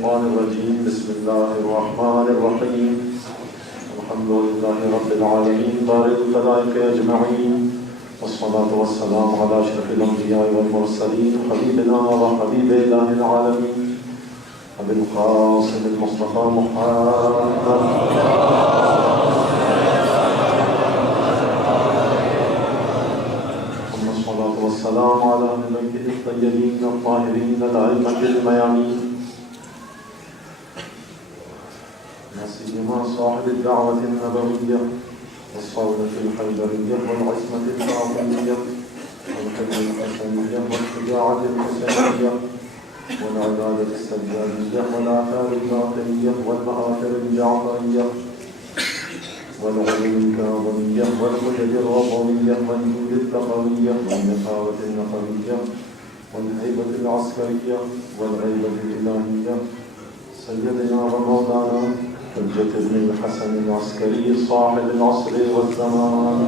الشيطان الرجيم بسم الله الرحمن الرحيم الحمد لله رب العالمين بارئ الخلائق أجمعين والصلاة والسلام على أشرف الأنبياء والمرسلين حبيبنا وحبيب إله العالمين أبي القاسم المصطفى محمد والسلام على أهل بيته الطيبين الطاهرين الأئمة الميامين لا سيما صاحب الدعوة النبوية والصولة الحيدرية والعصمة الفاطمية والحكمة الحسنية والشجاعة الحسينية والعدالة السجادية والآثار الباطنية والمآثر الجعفرية والعلوم الكاظمية والحجج الرضوية والجود التقوية والنقاوة النقوية والهيبة العسكرية والغيبة الإلهية سيدنا ومولانا حجة بن الحسن العسكري صاحب العصر والزمان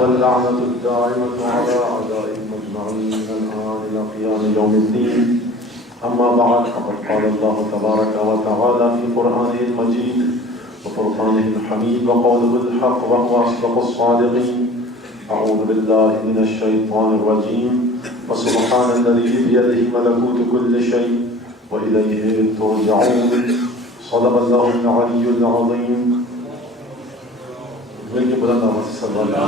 واللعنة الدائمة على أعدائهم أجمعين من الآن إلى قيام يوم الدين. أما بعد فقد قال الله تبارك وتعالى في قرآنه المجيد وفرقانه الحميد وقوله الحق وهو أصدق الصادقين. أعوذ بالله من الشيطان الرجيم وسبحان الذي بيده ملكوت كل شيء وإليه ترجعون. صدق الله العلي العظيم. ملك بلند آواز سے صلی اللہ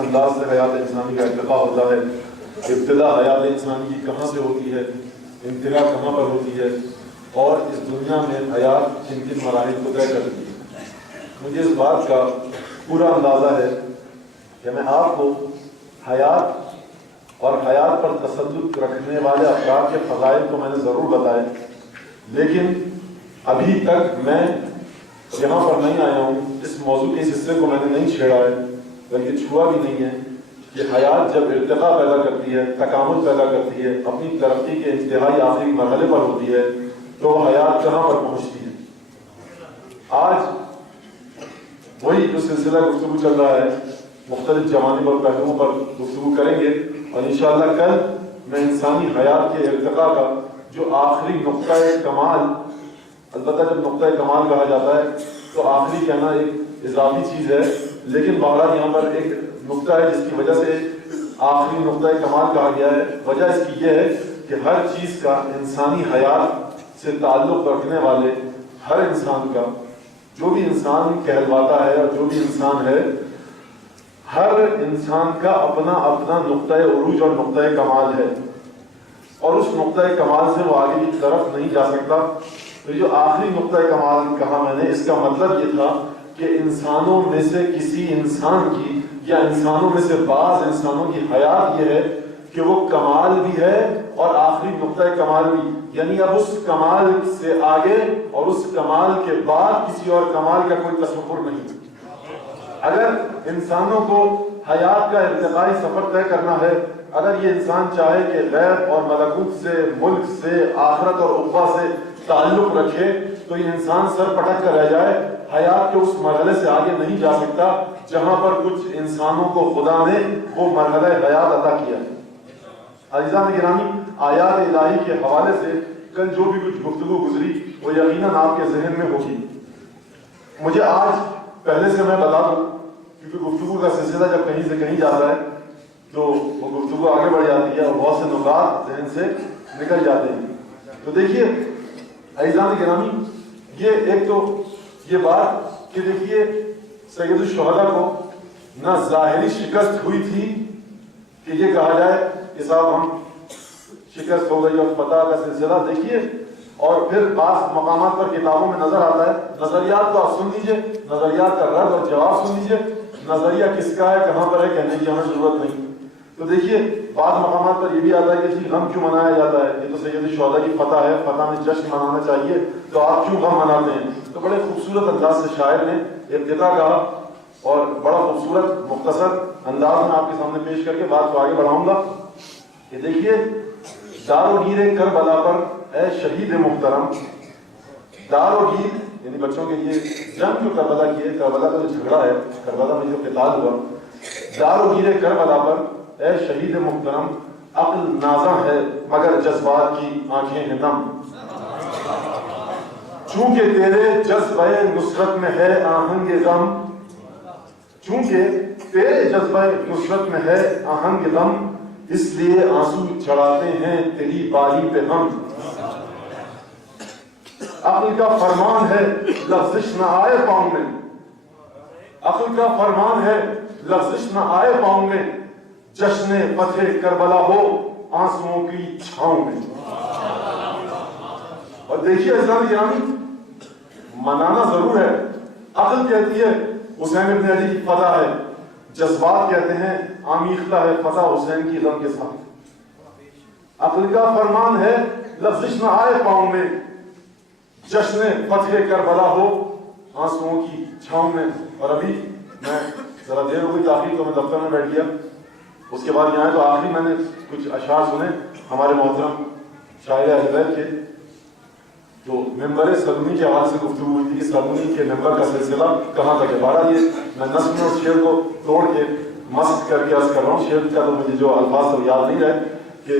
انداز سے حیات انسانی کا ارتقا ہوتا ہے. ابتدا حیات انسانی کی کہاں سے ہوتی ہے, انتہا کہاں پر ہوتی ہے, اور اس دنیا میں حیات کن کن مراحل کو طے کرتی ہے. مجھے اس بات کا پورا اندازہ ہے کہ میں آپ کو حیات اور حیات پر تسلط رکھنے والے افراد کے فضائل کو میں نے ضرور بتائے, لیکن ابھی تک میں یہاں پر نہیں آیا ہوں, اس موضوع کے اس حصے کو میں نے نہیں چھیڑا ہے بلکہ چھوا بھی نہیں ہے کہ حیات جب ارتقا پیدا کرتی ہے, تکامل پیدا کرتی ہے, اپنی ترقی کے انتہائی آخری مرحلے پر ہوتی ہے, تو حیات کہاں پر پہنچتی ہے. آج وہی جو سلسلہ گفتگو چل رہا ہے مختلف جوانب اور پہلوؤں پر گفتگو کریں گے, اور انشاءاللہ کل میں انسانی حیات کے ارتقا کا جو آخری نقطہ کمال, البتہ جب نقطہ کمال کہا جاتا ہے تو آخری کہنا ایک اضافی چیز ہے, لیکن بہرحال یہاں پر ایک نقطہ ہے جس کی وجہ سے آخری نقطہ کمال کہا گیا ہے. وجہ اس کی یہ ہے کہ ہر چیز کا انسانی حیات سے تعلق رکھنے والے ہر انسان کا, جو بھی انسان کہلواتا ہے اور جو بھی انسان ہے, ہر انسان کا اپنا اپنا نقطہ عروج اور نقطہ کمال ہے, اور اس نقطہ کمال سے وہ آگے کی طرف نہیں جا سکتا. تو جو آخری نقطہ کمال کہا میں نے, اس کا مطلب یہ تھا کہ انسانوں میں سے کسی انسان کی یا انسانوں میں سے بعض انسانوں کی حیات یہ ہے کہ وہ کمال بھی ہے اور آخری نقطہ کمال بھی, یعنی اب اس کمال سے آگے اور اس کمال کے بعد کسی اور کمال کا کوئی تصور نہیں. اگر انسانوں کو حیات کا ارتقائی سفر طے کرنا ہے, اگر یہ انسان چاہے کہ غیب اور ملکوت سے, ملک سے, آخرت اور عقبہ سے تعلق رکھے, تو یہ انسان سر پٹک کر رہ جائے, حیات کے اس مرحلے سے آگے نہیں جا سکتا جہاں پر کچھ انسانوں کو خدا نے وہ مرحلہ حیات عطا کیا ہے. عزیزان گرامی, آیات الہی کے حوالے سے کل جو بھی کچھ گفتگو گزری وہ یقیناً آپ کے ذہن میں ہوگی. مجھے آج پہلے سے میں بتا دوں, کیونکہ گفتگو کا سلسلہ جب کہیں سے کہیں جاتا ہے تو وہ گفتگو آگے بڑھ جاتی ہے اور بہت سے نکات ذہن سے نکل جاتے ہیں. تو دیکھیے عزیزان گرامی, یہ ایک تو یہ بات کہ دیکھیے سید الشہداء کو نہ ظاہری شکست ہوئی تھی کہ یہ کہا جائے کہ صاحب ہم شکست ہو گئی اور فتح کا سلسلہ. دیکھیے اور پھر بعض مقامات پر کتابوں میں نظر آتا ہے نظریات کو آپ سن لیجئے، نظریات کا رد اور جواب سن لیجئے، نظریہ کس کا ہے کہاں پر ہے کہنے کی ہمیں ضرورت نہیں۔ تو دیکھیے بعض مقامات پر یہ بھی آتا ہے کہ جی غم کیوں منایا جاتا ہے، یہ تو سید الشہداء کی فتح ہے، فتح میں جشن منانا چاہیے، تو آپ کیوں غم مناتے ہیں؟ تو بڑے خوبصورت انداز سے شاعر نے ابتدا کہا اور بڑا خوبصورت مختصر انداز میں آپ کے سامنے پیش کر کے بات کو آگے بڑھاؤں گا کہ دیکھیے دار و گیر کربلا پر اے شہید محترم، دار و گیر یعنی بچوں کے لیے جنگ جو کربلا کی ہے، کربلا کا جو جھگڑا ہے، کربلا میں جو قتال ہوا، دار و گیر کربلا پر اے شہید محترم عقل نازاں ہے مگر جذبات کی آنکھیں ہیں نم، چونکہ تیرے جذبہ نصرت میں ہے آہنگ غم، چونکہ تیرے جذبہ نصرت میں ہے آہنگ غم، اس لیے آنسو چڑھاتے ہیں تیری بالی پہ ہم، عقل کا فرمان ہے لفظش نہ آئے پاؤں میں، عقل کا فرمان ہے لفظش نہ آئے پاؤں میں، جشن فتح کربلا ہو آنسوؤں کی چھاؤں میں۔ اور دیکھیے اسلامی گرامی منانا ضرور ہے، عقل کہتی ہے حسین ابن علی کی فتح ہے، جذبات کہتے ہیں آمیختہ ہے فتح حسین کی غم کے ساتھ، عقل کا فرمان ہے لفظش نہ آئے پاؤں میں، جشن فتح کربلا ہو آنسوؤں کی چھاؤں میں۔ اور ابھی میں ذرا دیر ہو گئی تاخیر تو میں دفتر میں بیٹھ گیا، اس کے بعد یہاں تو آخری میں نے کچھ اشعار سنے ہمارے محترم شاعر اہل بیت کے، تو ممبر سلونی کے حوالے سے گفتگو ہوئی تھی کہ سلونی کے ممبر کا سلسلہ کہاں تک ہے۔ بہرحال یہ میں نظم میں اس شعر کو توڑ کے مست کر کے عرض کر رہا ہوں، شعر کا تو مجھے جو الفاظ تو یاد نہیں رہے کہ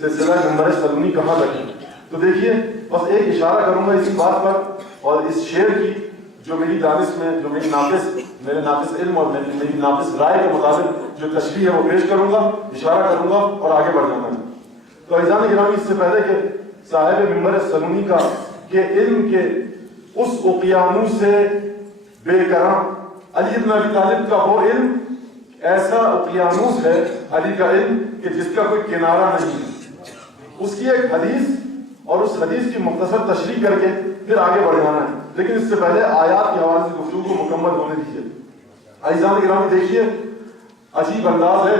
سلسلہ ممبر سلونی کہاں تک ہے۔ تو دیکھیے بس ایک اشارہ کروں گا اسی بات پر، اور اس شعر کی جو میری دانش میں جو میری میرے ناقص علم اور میری ناقص رائے کے مطابق جو تشریح ہے وہ پیش کروں گا، اشارہ کروں گا اور آگے بڑھ جانا ہے۔ تو عزیزان گرامی اس سے پہلے کہ صاحب ممبر سلونی کا کہ علم کے اس اقیانوس سے بے کرم، علی بن ابی طالب کا وہ علم ایسا اقیانوس ہے علی کا علم کہ جس کا کوئی کنارہ نہیں ہے۔ اس کی ایک حدیث اور اس حدیث کی مختصر تشریح کر کے پھر آگے بڑھ جانا ہے، لیکن اس سے پہلے آیات کے حوالے سے گفتگو کو مکمل ہونے دیجیے۔ عزیزان گرامی دیکھیے عجیب انداز ہے،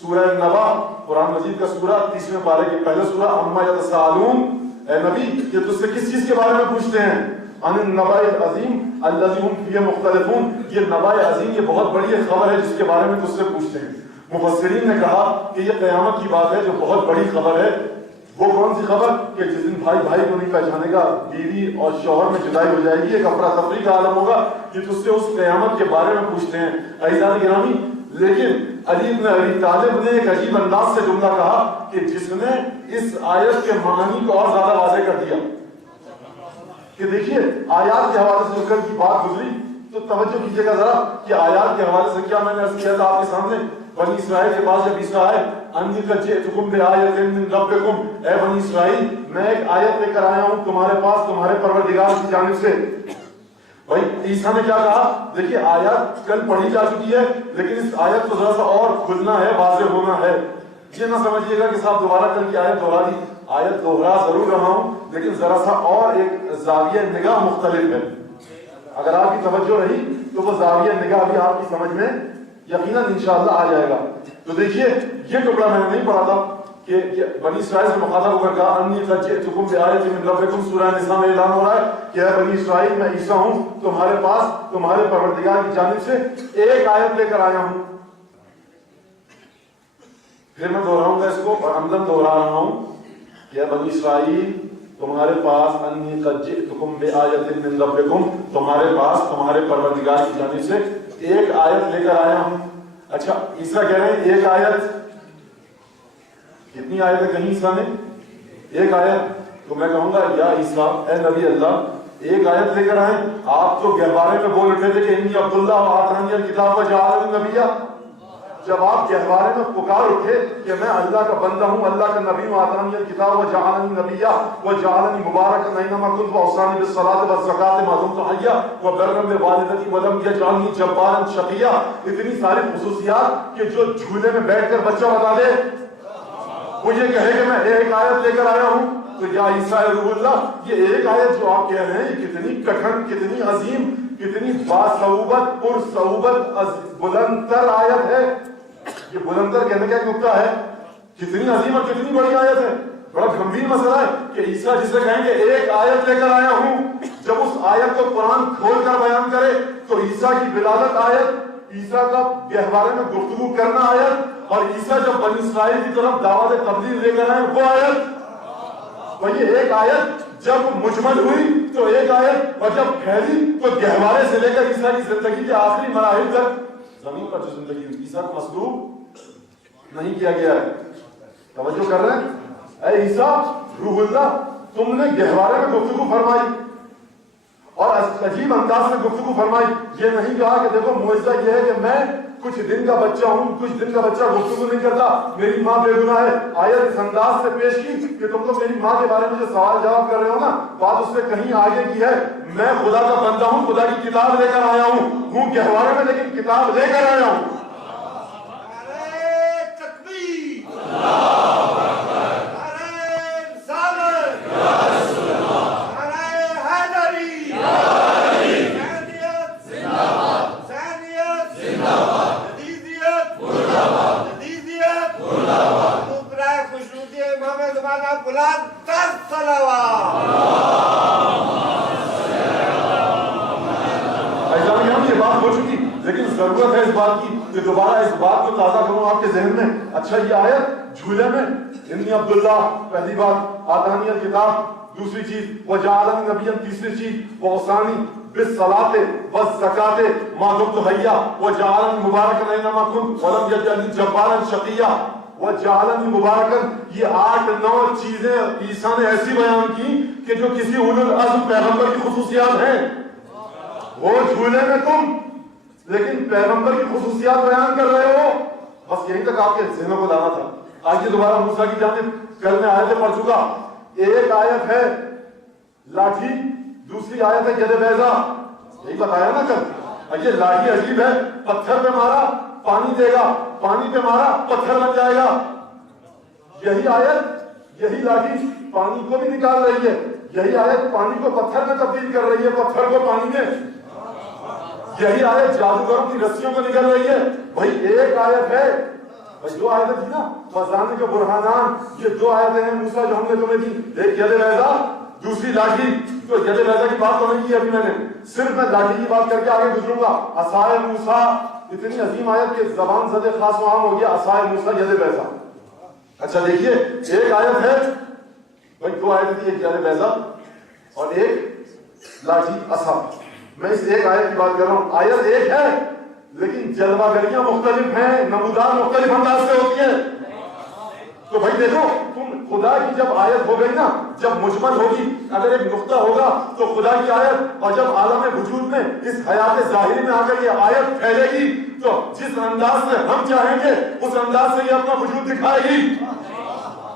سورہ نبا قرآن مجید کا سورہ 30ویں پارے کی پہلا سورہ، اما یتساءلون، اے نبی یہ تجھ سے کس چیز کے بارے میں پوچھتے ہیں؟ عن النبأ العظیم الذی هم فیہ مختلفون، یہ نبأ عظیم یہ بہت بڑی خبر ہے جس کے بارے میں تجھ سے پوچھتے ہیں۔ مفسرین نے کہا کہ یہ قیامت کی بات ہے جو بہت بڑی خبر ہے۔ وہ کون سی خبر؟ کہ جس دن بھائی بھائی کو نہیں پہچانے گا، بیوی اور شوہر میں جدائی ہو جائے گی، ایک افراتفری کا عالم ہوگا، یہ تجھ سے اس قیامت کے بارے میں پوچھتے ہیں۔ عزیزان گرامی لیکن علی بن ابی طالب نے ایک عجیب انداز سے جملہ کہا کہ جس نے اس آیت کے معنی کو اور زیادہ واضح کر دیا کہ دیکھیے آیات کے حوالے سے جو کل کی بات گزری تو توجہ کیجیے گا ذرا کہ آیات کے حوالے سے کیا میں نے عرض کیا تھا آپ کے سامنے۔ بنی اسرائیل کے پاس جب عیسیٰ آئے انی قد جئتکم بآیۃ من ربکم، اے بنی اسرائیل میں ایک آیت لے کر آیا ہوں تمہارے پاس تمہارے پروردگار کی جانب سے۔ بھائی عیسیٰ نے کیا کہا؟ دیکھیے آیات کل پڑھی جا چکی ہے لیکن اس آیت کو ذرا سا اور کھلنا ہے، واضح ہونا ہے۔ یہ نہ سمجھیے گا کہ صاحب دوبارہ کل کی آیت دوہرا دی، آیت دوہرا ضرور رہا ہوں لیکن ذرا سا اور ایک زاویہ نگاہ مختلف ہے۔ اگر آپ کی توجہ رہی تو وہ زاویہ نگاہ بھی آپ کی سمجھ میں یقیناً انشاءاللہ آ جائے گا۔ تو دیکھیے یہ ٹکڑا میں نے نہیں پڑھا تھا کہ بنی اسرائیل سے مخاطب ہو کر کہا انی قد جئتکم بآیۃ من ربکم، سورہ نساء میں اعلان ہو رہا ہے کہ اے بنی اسرائیل میں عیسیٰ ہوں تمہارے پاس تمہارے پروردگار کی جانب سے ایک آیت لے کر آیا ہوں۔ پھر میں دوہراؤں گا اس کو اور عمدن دوہرا رہا ہوں کہ اے بنی اسرائیل تمہارے پاس انی قد جئتکم بآیۃ من ربکم، تمہارے پاس تمہارے پروردگار کی جانب سے ایک آیت لے کر آیا ہوں۔ اچھا عیسیٰ کہہ رہے ہیں ایک آیت، کتنی آیتیں کہیں عیسیٰ نے؟ ایک آیت۔ تو میں کہوں گا یا عیسیٰ اے نبی اللہ ایک آیت لے کر آئیں، آپ تو گہوارے میں بول اٹھے تھے کہ انی عبداللہ وآتانی الکتاب وجعلنی نبیا، جب آپ گہوارے میں پکار اٹھے کہ میں اللہ کا بندہ ہوں، اللہ کا نبی ہوں، آتانی الکتاب وجعلنی نبیا وجعلنی مبارکا اینما کنت واوصانی بالصلاۃ والزکاۃ ما دمت حیا وبرا بوالدتی ولم یجعلنی جبارا شقیا، اتنی ساری خصوصیات کہ جو جھولے میں بیٹھ کر بچہ بتا دے وہ یہ کہے کہ میں ایک آیت لے کر آیا ہوں۔ تو یا عیسیٰ روح اللہ، یہ ایک آیت جو آپ کہہ رہے ہیں یہ کتنی کٹھن، کتنی عظیم، کتنی باصعوبت، پرصعوبت، بلندتر آیت ہے. یہ بلندتر کہنے کا نقطہ ہے، کتنی عظیم اور کتنی بڑی آیت ہے. بڑا گمبھیر مسئلہ ہے کہ عیسیٰ جسے کہیں گے ایک آیت لے کر آیا ہوں، جب اس آیت کو قرآن کھول کر بیان کرے تو عیسیٰ کی ولادت آیت، عیسیٰ کا گہوارے میں گفتگو کرنا آیت، اور عیسیٰ جب بنی اسرائیل کی طرف دعوت تبلیغ لے کر آئے وہ آیت. اور یہ ایک آیت جب مجمل ہوئی تو ایک آیت، اور جب پھیلی تو گہوارے سے لے کر عیسیٰ کی زندگی کے آخری مراحل تک زمین پر جو زندگی ہوئی، عیسیٰ کو مصلوب نہیں کیا گیا ہے. توجہ کر رہے ہیں؟ اے عیسیٰ روح اللہ، تم نے گہوارے میں گفتگو فرمائی اور عجیب انداز میں گفتگو فرمائی. یہ نہیں کہا کہ دیکھو معجزہ یہ ہے کہ میں کچھ دن کا بچہ ہوں، کچھ دن کا بچہ گفتگو نہیں کرتا، میری ماں بے گناہ ہے. آیت اس انداز سے پیش کی کہ تم تو میری ماں کے بارے میں جو سوال جواب کر رہے ہو نا، بات اس سے کہیں آگے کی ہے. میں خدا کا بندہ ہوں، خدا کی کتاب لے کر آیا ہوں گہوارے میں، لیکن کتاب لے کر آیا ہوں. لیکن ضرورت ہے اس بات کی کہ دوبارہ اس بات کو تازہ کروں آپ کے ذہن میں. اچھا یہ آیت جھولے میں انی عبداللہ پہلی بات، آتانی الکتاب دوسری چیز، وجعلنی نبیا تیسری چیز، واوصانی بالصلاۃ والزکاۃ ما دمت حیا وجعلنی مبارکا اینما کنت ولم یجعلنی جبارا شقیا وجعلنی مبارکا. یہ 8-9 چیزیں عیسیٰ نے ایسی بیان کی کہ جو کسی اولو العزم پیغمبر کی خصوصیات ہیں. وہ جھولے میں تم لیکن پیغمبر کی خصوصیات بیان کر رہے ہو. بس یہیں تک آپ کے ذہنوں کو لانا تھا. آئیے دوبارہ موسیٰ کی جانب، کل میں آیتیں پڑھ چکا. ایک آیت ہے لاٹھی، دوسری آیت ہے ید بیضا، یہی بتایا نا کل. یہ لاٹھی عجیب ہے، پتھر پہ مارا پانی دے گا، پانی پہ مارا پتھر بن جائے گا. یہی آیت، یہی لاٹھی پانی کو بھی نکال رہی ہے، یہی آیت پانی کو پتھر میں تبدیل کر رہی ہے، پتھر کو پانی میں. یہی آیت جادوگروں کی رسیوں کو نکل رہی ہے. بھائی ایک آیت ہے، بھائی دو آیتیں تھی نا، فضانے کے برہانان، یہ دو آیتیں ہیں موسیٰ جو ہم نے تمہیں دی، ایک ید بیضا دوسری لاٹھی. تو ید بیضا کی بات تو نہیں کی ابھی میں نے، صرف میں لاٹھی کی بات کر کے آگے گزروں گا. عصائے موسیٰ، اتنی عظیم آیت کہ زبان زد خاص وہاں ہو گیا، عصائے موسیٰ ید بیضا. اچھا دیکھیے ایک آیت ہے، بھائی دو آیت تھی، ایک ید بیضا اور ایک لاٹھی عصا. میں اس ایک آیت کی بات کر رہا ہوں. آیت ایک ہے لیکن جلوہ گریاں مختلف ہیں، نمودار مختلف انداز سے ہوتی ہیں. تو بھائی دیکھو تم خدا کی جب آیت ہو گئی نا، جب مجمل ہوگی، اگر ایک نقطہ ہوگا تو خدا کی آیت، اور جب عالم وجود میں اس حیات ظاہری میں آ کر یہ آیت پھیلے گی تو جس انداز سے ہم چاہیں گے اس انداز سے یہ اپنا وجود دکھائے گی.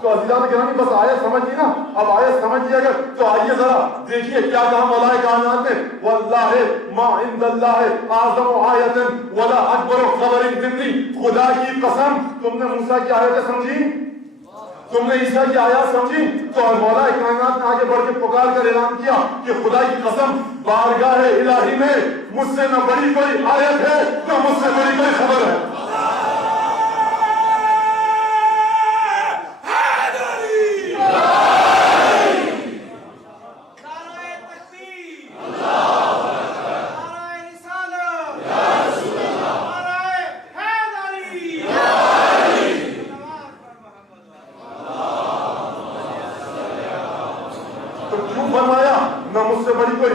تو عزیزان گرامی بس آیت سمجھ لی نا. اب آیت سمجھ لی اگر تو آئیے ذرا دیکھیے کیا کہا مولا کائنات نے، واللہ ما عند اللہ اعظم آیت ولا اکبر خبر منی. خدا کی قسم تم نے موسیٰ کی آیتیں سمجھی، تم نے عیسیٰ کی آیات سمجھی، تو مولا کائنات نے آگے بڑھ کے پکار کر اعلان کیا کہ خدا کی قسم بارگاہ الہی میں مجھ سے نہ بڑی کوئی آیت ہے نہ مجھ سے بڑی کوئی خبر ہے.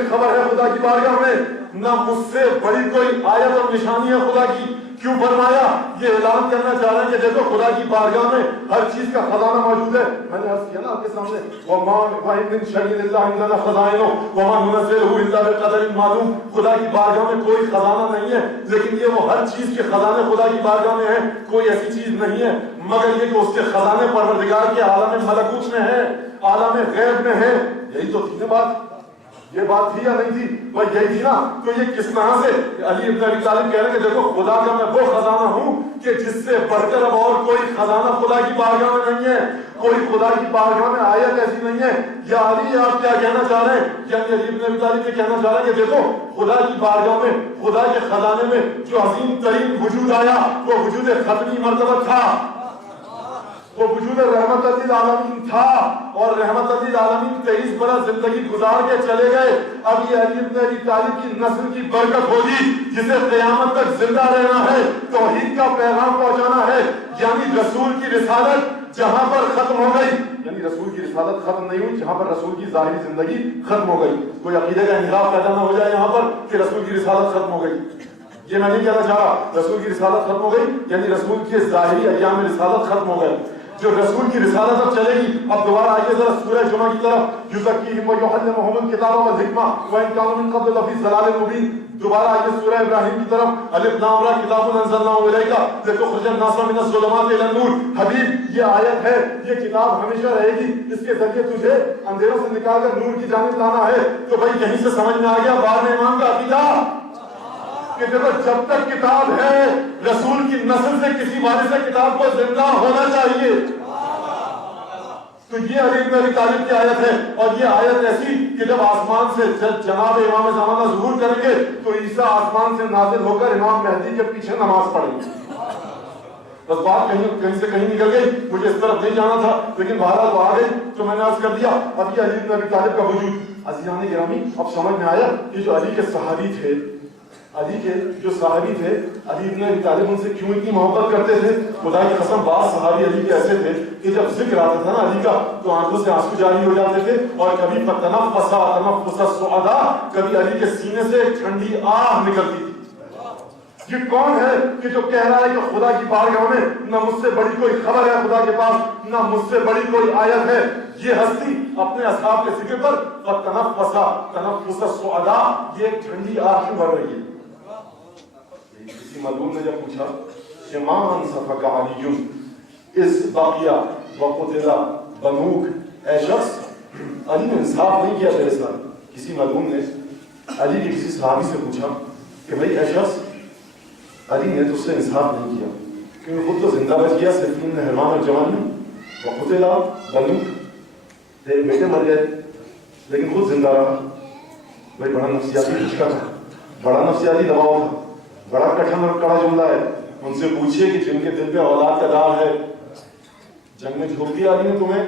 خبر ہے خدا کی بارگاہ میں، نہ مجھ سے بڑی کوئی آیت اور نشانی ہے خدا کی. کیوں فرمایا؟ یہ اعلان کرنا چاہ رہے ہیں کہ دیکھو خدا کی بارگاہ میں ہر چیز کا خزانہ موجود ہے. میں نے عرض کیا نا آپ کے سامنے، وَإِن مِّن شَيْءٍ إِلَّا عِندَنَا خَزَائِنُهُ وَمَا نُنَزِّلُهُ إِلَّا بِقَدَرٍ مَّعْلُومٍ. خدا کی بارگاہ میں کوئی خزانہ نہیں ہے، لیکن یہ وہ ہر چیز کے خزانے خدا کی بارگاہ میں ہیں. کوئی ایسی چیز نہیں ہے مگر یہ کہ اس کے خزانے پروردگار کے عالم ملکوت میں ہے، عالم غیب میں ہے. یہی تو تھی نا بات. یہ بات تھی یا نہیں تھی؟ وہ یہی تھی نا. تو یہ کس طرح سے علی ابن ابی طالب کہہ رہے ہیں کہ دیکھو خدا کا میں وہ خزانہ ہوں کہ جس سے بڑھ کر اب اور کوئی خزانہ خدا کی بارگاہ میں نہیں ہے, کوئی خدا کی بارگاہ میں آیت ایسی نہیں ہے. یا علی آپ کیا کہنا چاہ رہے ہیں؟ یعنی علی ابن ابی طالب یہ کہنا چاہ رہے ہیں کہ دیکھو خدا کی بارگاہ میں, خدا کے خزانے میں جو عظیم ترین وجود آیا وہ وجود ختمی مرتبہ تھا, وہ وجود رحمت للعالمین تھا. اور رحمت للعالمین 23 برس زندگی گزار کے چلے گئے. اب یہ علی ابن ابی طالب کی نسل کی برکت ہوگی جسے قیامت تک زندہ رہنا ہے, توحید کا پیغام پہنچانا ہے. یعنی رسول کی رسالت جہاں پر ختم ہو گئی, یعنی رسول کی رسالت ختم نہیں ہوئی جہاں پر رسول کی ظاہری زندگی ختم ہو گئی. کوئی عقیدے کا انحراف پیدا نہ ہو جائے یہاں پر کہ رسول کی رسالت ختم ہو گئی. یہ میں نہیں کہنا چاہ رہا. رسول کی رسالت ختم ہو گئی یعنی رسول کے ظاہری ایام رسالت ختم ہو گئے. جو رسول کی رسالت اب چلے گی. اب دوبارہ آئیے ذرا سورہ جمعہ کی طرف. یزکیہم ویعلمہم الکتاب والحکمہ وان کانوا من قبل لفی ضلال مبین. دوبارہ آئیے سورہ ابراہیم کی طرف. الف لام را کتاب انزلناہ الیک لتخرج الناس من الظلمات الی النور. حبیب یہ آیت ہے, یہ کتاب ہمیشہ رہے گی, اس کے ذریعے تجھے اندھیروں سے نکال کر نور کی جانب لانا ہے. تو بھائی یہیں سے سمجھ میں آ گیا بار امام کا عقیدہ کہ جب تک کتاب ہے رسول کی نسل سے کسی وارث کتاب کو زندہ ہونا چاہیے. تو یہ علی ابن ابی طالب کی آیت ہے. اور یہ آیت ایسی کہ جب آسمان سے جناب امام زمانہ ظہور کریں گے تو عیسیٰ آسمان سے نازل ہو کر امام مہدی کے پیچھے نماز پڑھیں گے. بس بات کہیں سے کہیں نکل گئی, مجھے اس طرف نہیں جانا تھا لیکن بہرحال وہ آ گئی تو میں نے عرض کر دیا. اب یہ علی ابن ابی طالب کا وجود. عزیزان گرامی, اب سمجھ میں آیا کہ جو علی کے صحابی تھے, علی کے جو صحابی تھے, علی ابن ابی طالب ان سے کیوں اتنی محبت کرتے تھے. خدا کی قسم بعض صحابی علی کے ایسے تھے کہ جب ذکر آتا تھا نا علی کا تو آنکھوں سے آنسو جاری ہو جاتے تھے. اور کبھی تنفس السعداء, کبھی علی کے سینے سے ٹھنڈی آہ نکلتی تھی. یہ کون ہے کہ جو کہہ رہا ہے کہ خدا کی بارگاہ میں نہ مجھ سے بڑی کوئی خبر ہے خدا کے پاس, نہ مجھ سے بڑی کوئی آیت ہے. یہ ہستی اپنے اصحاب کے ذکر پر تنفس السعداء, یہ ایک ٹھنڈی آہ کیوں بڑھ رہی ہے. کسی مظلوم نے جب پوچھا کہ ماں انصفک علی اس بقیہ وقتل بنوک, اے شخص علی نے انصاف نہیں کیا تیرے ساتھ. کسی مظلوم نے علی کے کسی صحابی سے پوچھا کہ بھائی اے شخص علی نے تجھ سے انصاف نہیں کیا کیونکہ خود تو زندہ بچ گیا صفین حرمان اور جوان میں, وقتل بنوک, تیرے بیٹے مر گئے لیکن خود زندہ رہا. بھائی بڑا نفسیاتی جھٹکا تھا, بڑا نفسیاتی دباؤ تھا, بڑا کٹھن اور کڑا جملہ ہے. ان سے پوچھئے کہ جن کے دل پہ اولاد کا داغ ہے, جنگ میں جھونک دیا علی نے تمہیں,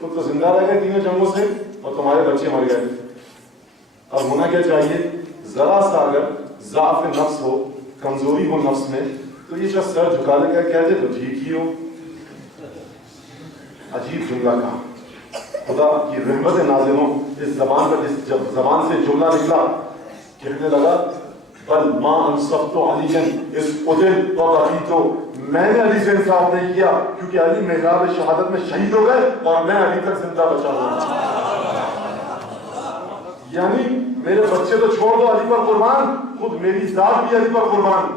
تم تو زندہ رہ گئے تینوں جنگوں سے اور تمہارے بچے مر گئے. اب ہونا کیا چاہیے, ذرا سا اگر ضعف نفس ہو, کمزوری ہو نفس میں, تو یہ شخص سر جھکا لے کر کہہ دے تو ٹھیک ہی ہو. عجیب جملہ کہا. خدا کی رحمت نازل ہو اس زبان پر, جب زبان سے جملہ نکلا کہنے لگا بل ما انصفت علی اس قتل وبقیت, میں نے علی سے انصاف نہیں کیا کیونکہ علی محراب شہادت میں شہید ہو گئے اور میں علی تک زندہ بچا ہوں. یعنی میرے بچے تو چھوڑ دو علی پر قربان, خود میری ذات بھی علی پر قربان.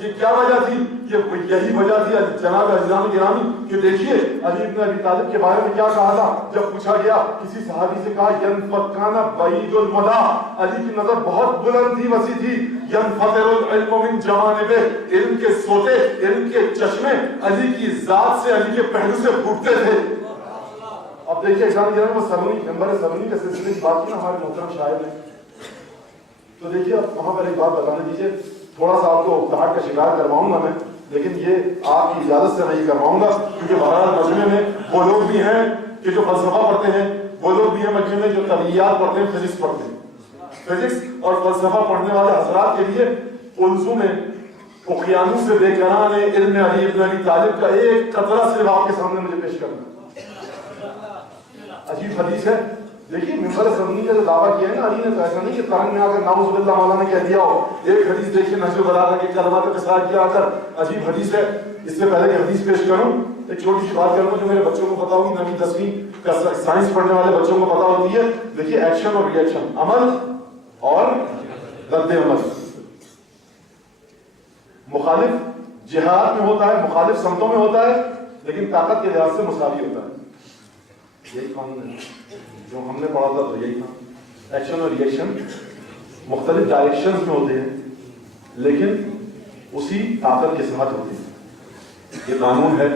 یہ کیا وجہ تھی؟ یہی وجہ تھی جناب عزیزان گرامی کہ دیکھیے علی ابن ابی طالب کے بارے میں کیا کہا تھا. جب پوچھا گیا کسی صحابی سے کہا ینفقان بعید المدى, علی کی نظر بہت بلند تھی, وسیع تھی. ینفطر العلم من جوانبه, علم کے سوتے, علم کے چشمے علی کی ذات سے, علی کے پہلو سے پھوٹتے تھے. اب دیکھیے عزیزان گرامی, وہ سلمی ممبر سلمی کے سلسلے کی بات کی نا ہمارے محترم شاعر نے, تو دیکھیے اب وہاں پر ایک بات بتانے دیجیے. تھوڑا سا آپ کو اقتحاط کا شکار کرواؤں گا میں, لیکن یہ آپ کی اجازت سے نہیں کرواؤں گا کیونکہ بہرحال مجمع میں وہ لوگ بھی ہیں کہ جو فلسفہ پڑھتے ہیں, وہ لوگ بھی ہیں مجمع میں جو طبیعیات پڑھتے ہیں, فزکس پڑھتے ہیں. فزکس اور فلسفہ پڑھنے والے حضرات کے لیے الزو میں اقیانوس سے بے کران علم علی ابن ابی طالب کا ایک قطرہ صرف آپ کے سامنے مجھے پیش کرنا. عجیب حدیث ہے. دیکھیے ممبر سمنی نے جو دعویٰ کیا ہے نا علی نے, تو ایسا نہیں کہ ترنگ میں آ کر نعوذ باللہ مولانا نے کہہ دیا ہو. ایک حدیث دیکھیے نہج البلاغہ کے کلمات قصار کیا آ کر, عجیب حدیث ہے. اس سے پہلے کہ حدیث پیش کروں ایک چھوٹی سی بات کروں جو میرے بچوں کو پتا ہوگی, 9ویں 10ویں کا سائنس پڑھنے والے بچوں کو پتا ہوتی ہے. دیکھیے ایکشن اور ری ایکشن, عمل اور رد عمل. مخالف جہاد میں ہوتا ہے, مخالف سمتوں میں ہوتا ہے, لیکن طاقت کے لحاظ سے مساوی ہوتا ہے. یہی قانون ہے جو ہم نے پڑھا تھا, تو یہی تھا. ایکشن اور ریئیکشن مختلف ڈائریکشنز میں ہوتے ہیں لیکن اسی طاقت کے ساتھ ہوتے ہیں. یہ قانون ہے.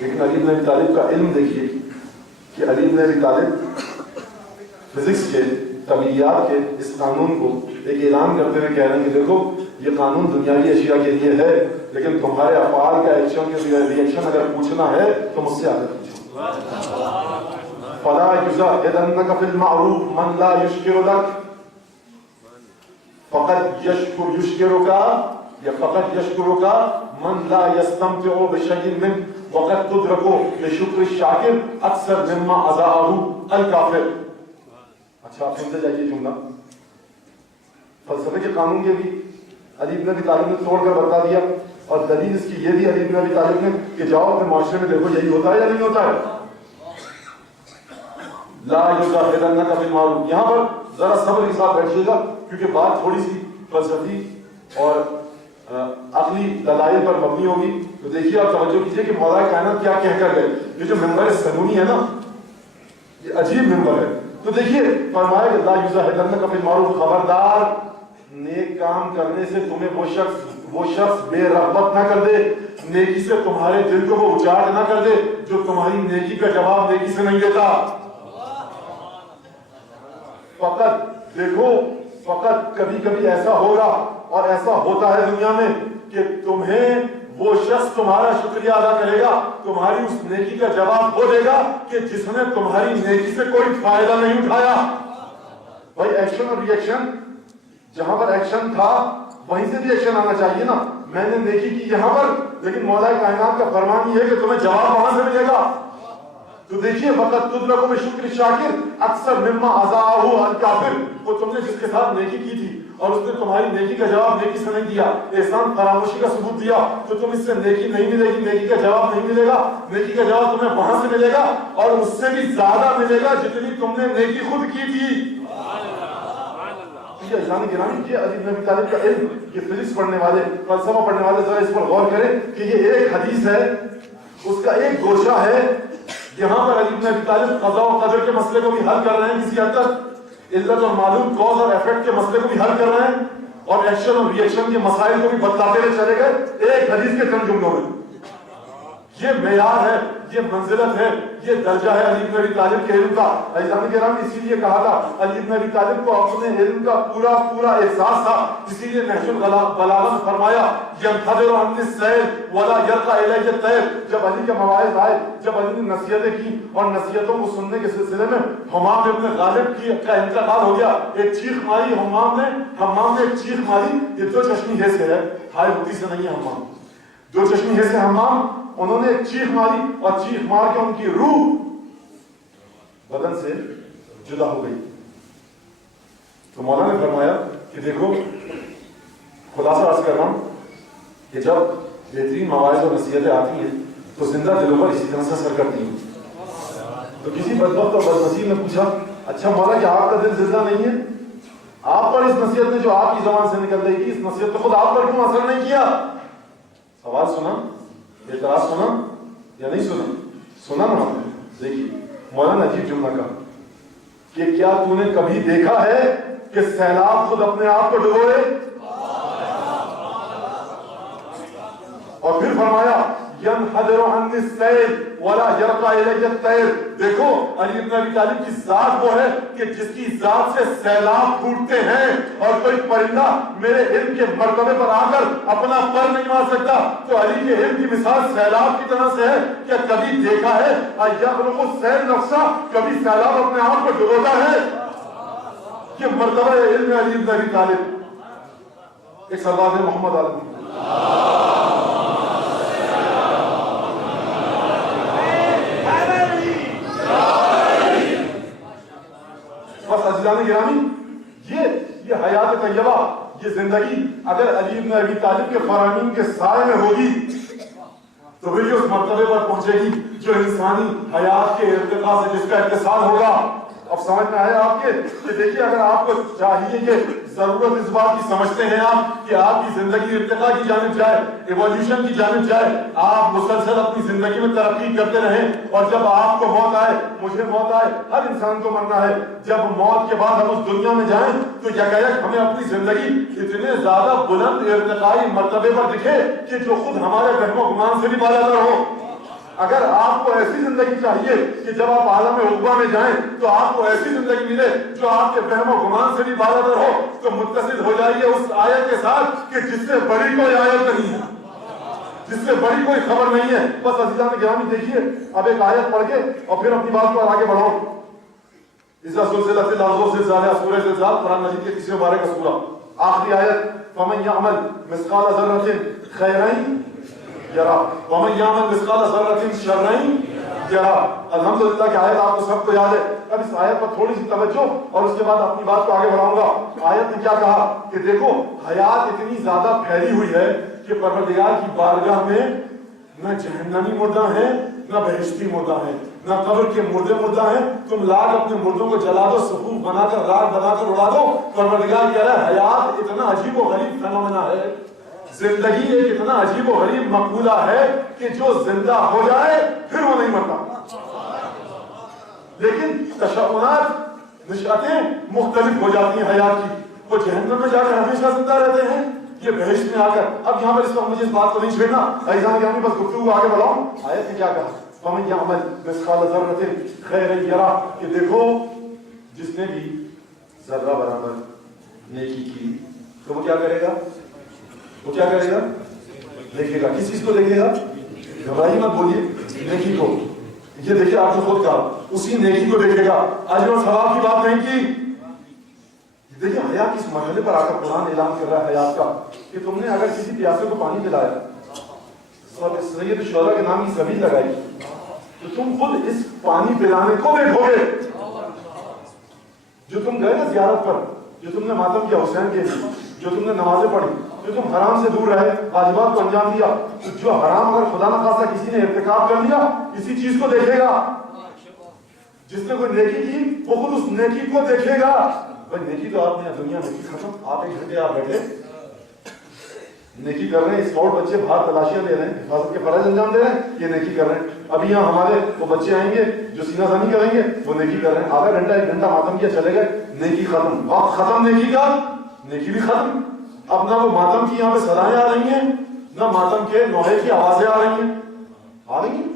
لیکن علی بن ابی طالب کا علم دیکھیے کہ علی بن ابی طالب فزکس کے طبیعیات کے اس قانون کو ایک اعلان کرتے ہوئے کہہ رہے ہیں کہ دیکھو یہ قانون دنیاوی اشیاء کے لیے ہے لیکن تمہارے افعال کا ایکشن کے ریئیکشن اگر پوچھنا ہے تو مجھ سے آ کر پوچھو. فلا یزاحدنک فی المعروف من لا یشکر لک فقد یشکرک یا فقد یشکرک من لا یستمتع بشیء منه وقد تدرک بشکر الشاکر اکثر مما اضاعه الکافر. اچھا آپ سنتے جائیے جملہ. فلسفے کے قانون کے بھی علی بن ابی طالب نے توڑ کر بتا دیا اور دلیل اس کی یہ دی علی بن ابی طالب نے کہ جاؤ اپنے معاشرے میں دیکھو یہی ہوتا ہے یا نہیں ہوتا ہے. لا یزاحدنک بالمعروف. یہاں پر ذرا صبر کے ساتھ بیٹھیے گا کیونکہ بات تھوڑی سی فلسفی اور عقلی دلائل پر مبنی ہوگی. تو دیکھیے آپ توجہ کیجیے کہ مولا کائنات کیا کہہ کر گئے. یہ جو منبر سنونی ہے نا یہ عجیب منبر ہے. تو دیکھیے فرمایا کہ لا یزاحدنک بالمعروف خبردار نیک کام کرنے سے تمہیں وہ شخص بے رغبت نہ کر دے, نیکی سے تمہارے دل کو وہ اچاٹ نہ کر دے جو تمہاری نیکی کا جواب نیکی سے نہیں دیتا. فقط دیکھو فقط کبھی کبھی ایسا ہوگا اور ایسا ہوتا ہے دنیا میں کہ تمہیں وہ شخص تمہارا شکریہ ادا کرے گا, تمہاری اس نیکی کا جواب وہ دے گا کہ جس نے تمہاری نیکی سے کوئی فائدہ نہیں اٹھایا. بھائی ایکشن اور ریئیکشن, جہاں پر ایکشن تھا وہیں سے بھی ایکشن آنا چاہیے نا. میں نے نیکی کی یہاں پر لیکن مولا کائنات کا فرمان یہ ہے کہ تمہیں جواب وہاں سے ملے گا. تو دیکھیے وقت تدرک بشکر الشاکر اکثر مما اضاعه الکافر. وہ تم نے جس کے ساتھ نیکی کی تھی اور اس نے تمہاری نیکی کا جواب نیکی سے نہیں دیا, احسان فراموشی کا ثبوت دیا, تو تم اس سے نیکی نہیں ملے گی, نیکی کا جواب نہیں ملے گا. نیکی کا جواب تمہیں وہاں سے ملے گا اور اس سے بھی زیادہ ملے گا جتنی تم نے نیکی خود کی تھی. یہ علی بن ابی طالب کا علم, یہ فزکس پڑھنے والے فلسفہ پڑھنے والے ذرا اس پر غور کریں کہ یہ ایک حدیث ہے, اس کا ایک گوشہ ہے. یہاں پر علی بن ابی طالب قضاء و قدر کے مسئلے کو بھی حل کر رہے ہیں کسی حد تک, علت اور معلوم کاز اور ایفیکٹ کے مسئلے کو بھی حل کر رہے ہیں اور ایکشن اور ریئیکشن کے مسائل کو بھی بتلاتے ہوئے چلے گئے ایک حدیث کے چند جملوں میں. یہ معیار ہے, یہ منزلت ہے, یہ درجہ ہے علی بن ابی طالب کے علم کا. عزیزان کرام اسی لیے کہا تھا علی بن ابی طالب کو اپنے علم کا پورا پورا احساس تھا, اسی لیے نہج البلاغہ میں فرمایا ينتظر عني السيل ولا يرقى اليك الطير. جب علی کے مواعظ آئے, جب علی نے نصیحتیں کی اور نصیحتوں کو سننے کے سلسلے میں حمام ابن غالب کا انتقال ہو گیا, ایک چیخ ماری حمام نے ایک چیخ ماری. یہ دو چشمی ہے سے ہے, ہائے ہوتی سے نہیں ہے حمام, دو چشمی ہے سے حمام. انہوں نے ایک چیخ ماری اور چیخ مار کے ان کی روح بدن سے جدا ہو گئی. تو مولانا نے فرمایا کہ دیکھو خلاصہ عرض کر رہا ہوں کہ جب بہترین مواعظ اور نصیحتیں آتی ہیں تو زندہ دلوں پر اسی طرح سے اثر کرتی ہیں. تو کسی بدبخت اور بدنصیب نے پوچھا اچھا مولا کہ آپ کا دل زندہ نہیں ہے, آپ پر اس نصیحت نے جو آپ کی زبان سے نکل رہی تھی اس نصیحت نے خود آپ پر کیوں اثر نہیں کیا؟ سوال سنا, اعتراض سنا یا نہیں سنا؟ سنا نا. دیکھیے مولانا عجیب جملہ کہا کہ کیا تو نے کبھی دیکھا ہے کہ سیلاب خود اپنے آپ کو ڈبوئے؟ اور پھر فرمایا ينحدر عني السيل ولا يرقى الي الطير. دیکھو علی بن ابی طالب کی ذات وہ ہے کہ جس کی ذات سے سیلاب پھوٹتے ہیں اور کوئی پرندہ میرے علم کے مرتبے پر آ کر اپنا پر نہیں مار سکتا. تو علی کے علم کی مثال سیلاب کی طرح سے ہے. کیا کبھی دیکھا ہے یغرق السیل نفسہ, کبھی سیلاب اپنے آپ کو ڈبوتا ہے؟ یہ مرتبہ علم علی بن ابی طالب. ایک سردار محمد عالم بس عزیزان گرامی, یہ حیات طیبہ, یہ زندگی اگر علی بن ابی طالب کے فرامین کے سائے میں ہوگی تو وہی اس مرتبے پر پہنچے گی جو انسانی حیات کے ارتقاء سے جس کا اتصال ہوگا. اب سمجھ میں آیا آپ کے کہ دیکھیے اگر آپ کو چاہیے کہ ضرورت اس بات کی سمجھتے ہیں آپ کہ آپ کی زندگی ارتقاء کی جانب جائے، ایولیوشن کی جانب جائے، آپ مسلسل اپنی زندگی میں ترقی کرتے رہیں، اور جب آپ کو موت آئے، مجھے موت آئے، ہر انسان کو مرنا ہے، جب موت کے بعد ہم اس دنیا میں جائیں تو یکایک ہمیں اپنی زندگی اتنے زیادہ بلند ارتقائی مرتبے پر دکھے کہ جو خود ہمارے وہم و گمان سے بھی بالاتر ہو۔ اگر آپ کو ایسی زندگی چاہیے کہ جب آپ عالم عقبہ میں جائیں تو آپ کو ایسی زندگی ملے جو آپ کے فہم و گمان سے بھی بالاتر ہو، تو متصل ہو جائیے اس آیت کے ساتھ کہ جس سے بڑی کوئی آیت نہیں ہے، جس سے بڑی کوئی خبر نہیں ہے۔ بس عزیزان گرامی دیکھیے اب ایک آیت پڑھ کے اور پھر اپنی بات کو آگے بڑھاؤ۔ اذا زلزلت الارض زلزالها، سورہ زلزال، قرآن مجید کے تیسرے پارے کا سورہ، آخری آیت، فمن يعمل مثقال ذرة خيرا یرا ومن یعمل مثقال ذرة شرا یرا۔ الحمدللہ کہ آیت آپ کو سب کو یاد ہے۔ اب اس آیت پر تھوڑی سی توجہ اور اس کے بعد اپنی بات کو آگے بڑھاؤں گا۔ آیت نے کیا کہا کہ دیکھو حیات اتنی زیادہ پھیلی ہوئی ہے کہ پروردگار کی بارگاہ میں نہ جہنمی مردہ ہیں نہ بہشتی مردہ ہیں، نہ قبر کے مردے ہیں۔ تم لاکھ اپنے مردوں کو جلا دو، صفوف بنا کر راگ بنا کر اڑا دو، پروردگار کہہ رہا ہے حیات اتنا عجیب و غریب فینومینا ہے، زندگی ایک اتنا عجیب و غریب مقولہ ہے کہ جو زندہ ہو جائے پھر وہ نہیں مرتا، لیکن تشعرات نشأتیں مختلف ہو جاتی ہیں حیات کی۔ وہ جہنم میں جا کر ہمیشہ زندہ رہتے ہیں، یہ بہشت میں آ کر۔ اب یہاں پر اس وقت مجھے اس بات کو نہیں چھیڑنا، عزیزان گرامی بس گفتگو کو آگے بڑھاؤں۔ آیت نے کیا کہا؟ فمن یعمل مثقال ذرة خیرا یرا، کہ دیکھو جس نے بھی ذرہ برابر نیکی کی تو وہ کیا کرے گا؟ وہ کیا کرے گا؟ دیکھے گا۔ کس چیز کو دیکھے گا؟ گھبرائیے مت، بولیے نیکی کو۔ یہ دیکھیے آپ نے خود کہا اسی نیکی کو دیکھے گا، اجر و ثواب کی بات نہیں کی۔ دیکھیے حیات کس مرحلے پر آ کر قرآن اعلان کر رہا ہے حیات کا کہ تم نے اگر کسی پیاسے کو پانی پلایا، سید الشہداء کے نام کی زمین لگائی، تو تم خود اس پانی پلانے کو دیکھو گے۔ جو تم گئے نا زیارت پر، جو تم نے ماتم کیا حسین کے لیے، جو تم نے نمازیں پڑھی، جو تم حرام سے دور رہے، واجبات کو انجام دیا، تو جو حرام اگر خدا نہ خواستہ کسی نے ارتکاب کر لیا، اسی چیز کو دیکھے گا۔ جس نے کوئی نیکی کی وہ خود اس نیکی کو دیکھے گا۔ بھائی نیکی تو آپ نے دنیا میں کی ختم، آپ ایک گھنٹے آپ بیٹھے نیکی کر رہے ہیں، اسکاؤٹ بچے باہر تلاشیاں لے رہے ہیں، حفاظت کے فرائض انجام دے رہے ہیں، یہ نیکی کر رہے ہیں۔ ابھی یہاں ہمارے وہ بچے آئیں گے جو سینہ زنی کریں گے، وہ نیکی کر رہے ہیں۔ آدھا گھنٹہ ایک گھنٹہ ماتم کیا چلے گئے، نیکی ختم، وقت ختم نیکی کا، نیکی بھی ختم۔ اب نہ وہ ماتم کی یہاں پہ صدائیں آ رہی ہیں، نہ ماتم کے نوحے کی آوازیں آ رہی ہیں۔ آ رہی ہیں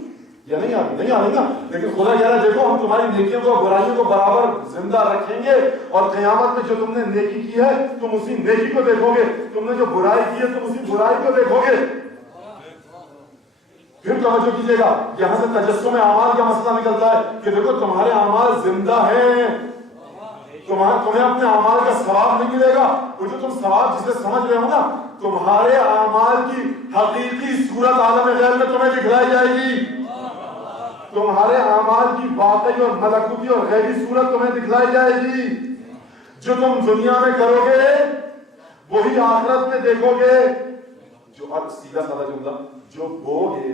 یا نہیں آ رہی؟ نہیں آ رہی نا، لیکن خدا کہہ رہا ہے دیکھو ہم تمہاری نیکیوں کو برائیوں کو برابر زندہ رکھیں گے، اور قیامت میں جو تم نے نیکی کی ہے تم اسی نیکی کو دیکھو گے، تم نے جو برائی کی ہے تم اسی برائی کو دیکھو گے۔ پھر توجہ کیجیے گا، یہاں سے تجسم اعمال کا مسئلہ نکلتا ہے کہ دیکھو تمہارے اعمال زندہ ہیں، تمہیں اپنے اعمال کا ثواب نہیں ملے گا، وہ جو تم ثواب جسے سمجھ رہے ہو نا، تمہارے اعمال کی حقیقی صورت عالم غیب میں تمہیں دکھلائی جائے گی، تمہارے اعمال کی واقعی اور ملکوتی اور غیبی صورت تمہیں دکھلائی جائے گی۔ جو تم دنیا میں کرو گے وہی آخرت میں دیکھو گے۔ جو اب سیدھا سادہ جملہ، جو بو گے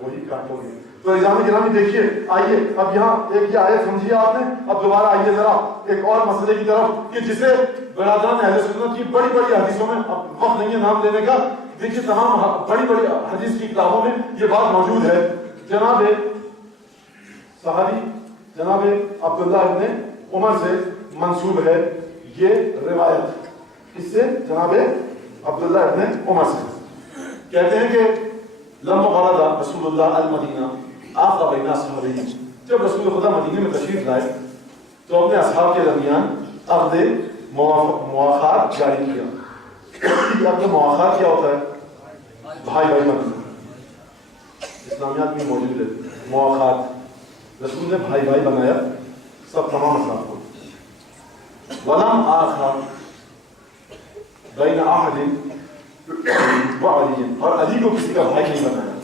وہی کاٹو گے۔ تو عزیزان گرامی دیکھیے، آئیے اب یہاں ایک یہ آیت سمجھیے آپ نے، اب دوبارہ آئیے ذرا ایک اور مسئلے کی طرف کہ جسے برادران اہل سنت کی بڑی بڑی حدیثوں میں، اب وقت نہیں ہے نام لینے کا، دیکھیے تمام بڑی بڑی حدیث کی کتابوں میں یہ بات موجود ہے۔ جناب صحابی جناب عبداللہ ابن عمر سے منسوب ہے یہ روایت، اس سے جناب عبداللہ ابن عمر سے کہتے ہیں کہ لما ورد رسول اللہ المدینہ آخا بین اصحابہ، جب رسول خدا مدینے میں تشریف لائے تو اپنے اصحاب کے درمیان عقد مواخات جاری کیا۔ عقد مواخات کیا ہوتا ہے؟ بھائی بھائی بننا، اسلامیات میں موجود ہے مواخات، رسول نے بھائی بھائی بنایا سب تمام اصحاب کو۔ ولم آخا بین احد وعلی، اور علی کو کسی کا بھائی نہیں بنایا۔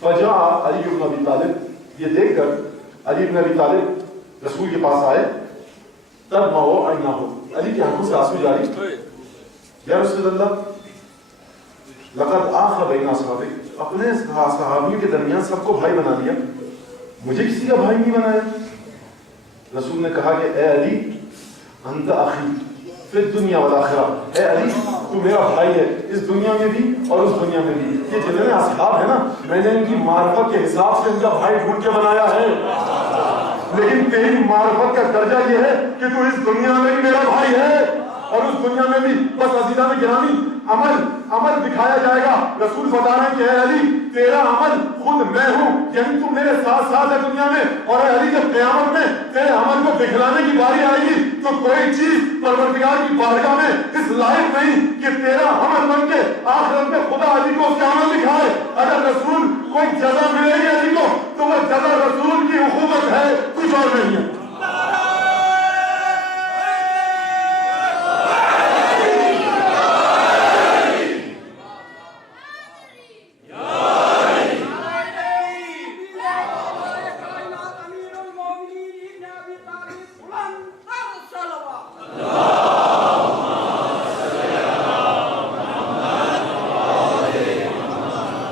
فجاء علی بن ابی طالب، یہ دیکھ کر علی بن ابی طالب رسول کے پاس آئے، تدمع عیناہ، علی کی آنکھوں سے آنسو جاری، یا رسول اللہ لقد آخا بین اصحابک، اپنے صحابیوں کے درمیان سب کو بھائی بنا دیا۔ مجھے کسی کا بھائی نہیں بنایا. رسول نے کہا کہ اے علی انت اخی فی الدنیا والآخرہ، اے علی تو میرا بھائی ہے اس دنیا میں بھی اور اس دنیا میں بھی. یہ جتنے اصحاب ہیں نا میں نے ان کی معرفت کے حساب سے ان کا بھائی ڈھونڈ کے بنایا ہے، لیکن تیری معرفت کا درجہ یہ ہے کہ تو اس دنیا میں بھی میرا بھائی ہے اور اس دنیا میں بھی. بس عزیزان گرامی عمل دکھایا جائے گا. رسول بتا رہے ہیں کہ اے علی تیرا عمل خود میں ہوں، یعنی تم میرے ساتھ ساتھ ہے دنیا میں، اور اے علی جب قیامت میں تیرے عمل کو دکھلانے کی باری آئے گی تو کوئی چیز پروردگار کی بارگاہ میں اس لائق نہیں کہ تیرا عمل بن کے آخرت میں خدا علی کو اس کا عمل دکھائے. اگر رسول کوئی جزا ملے گی علی کو تو وہ جزا رسول کی اخوت ہے، کچھ اور نہیں ہے.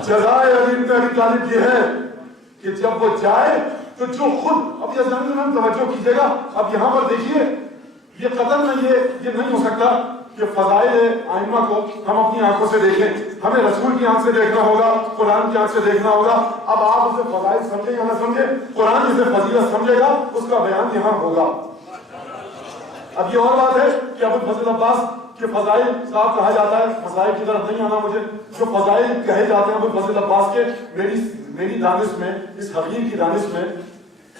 جزائے علی بن ابی طالب یہ ہے کہ جب وہ جائے تو جو خود، اب یہ ضمن میں توجہ کیجئے گا، اب یہاں پر دیکھیے یہ قدم میں یہ نہیں ہو سکتا کہ فضائل ائمہ کو ہم اپنی آنکھوں سے دیکھیں. ہمیں رسول کی آنکھ سے دیکھنا ہوگا، قرآن کی آنکھ سے دیکھنا ہوگا. اب آپ اسے فضائل سمجھیں یا نہ سمجھیں، قرآن جسے فضیلت سمجھے گا اس کا بیان یہاں ہوگا. اب یہ اور بات ہے کہ ابو الفضل عباس کے فضائل صاحب کہا جاتا ہے، مسائل کی طرف نہیں آنا مجھے، جو فضائل کہے جاتے ہیں ابو الفضل عباس کے میری دانش میں، اس حقیق کی دانش میں،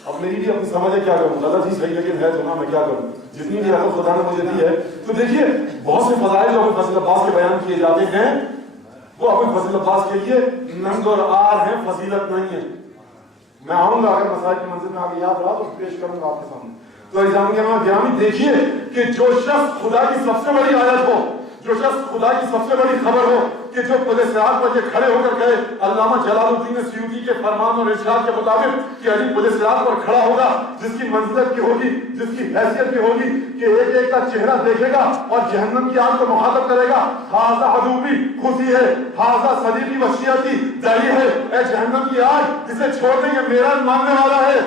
اب میری بھی اپنی سمجھ ہے کیا کروں، غلط ہی صحیح لیکن ہے تو نا، میں کیا کروں، جتنی بھی عقل خدا نے مجھے دی ہے. تو دیکھیے بہت سے فضائل جو ابو الفضل عباس کے بیان کیے جاتے ہیں وہ ابو الفضل عباس کے لیے ننگ اور آر ہیں، فضیلت نہیں ہے. میں آؤں گا اگر مسائل کی منزل میں آگے یاد رہا تو پیش کروں گا آپ کے سامنے. تو گرامی دیکھیے کہ جو شخص خدا کی سب سے بڑی آیت ہو، جو شخص خدا کی سب سے بڑی خبر ہو کہ جو پل صراط پر یہ کھڑے ہو کر گئے، علامہ جلال الدین سیوطی کے فرمان اور ارشاد کے مطابق کہ علی پل صراط پر کھڑا ہوگا، جس کی منزلت کی ہوگی، جس کی حیثیت کی ہوگی کہ ایک ایک کا چہرہ دیکھے گا اور جہنم کی آگ کو مخاطب کرے گا. ھذا عدوی خوشی ہے، ھذا صدیقی وصیتی داعی ہے. اے جہنم کی آگ، اسے چھوڑ دیں یہ میرا ماننے والا ہے،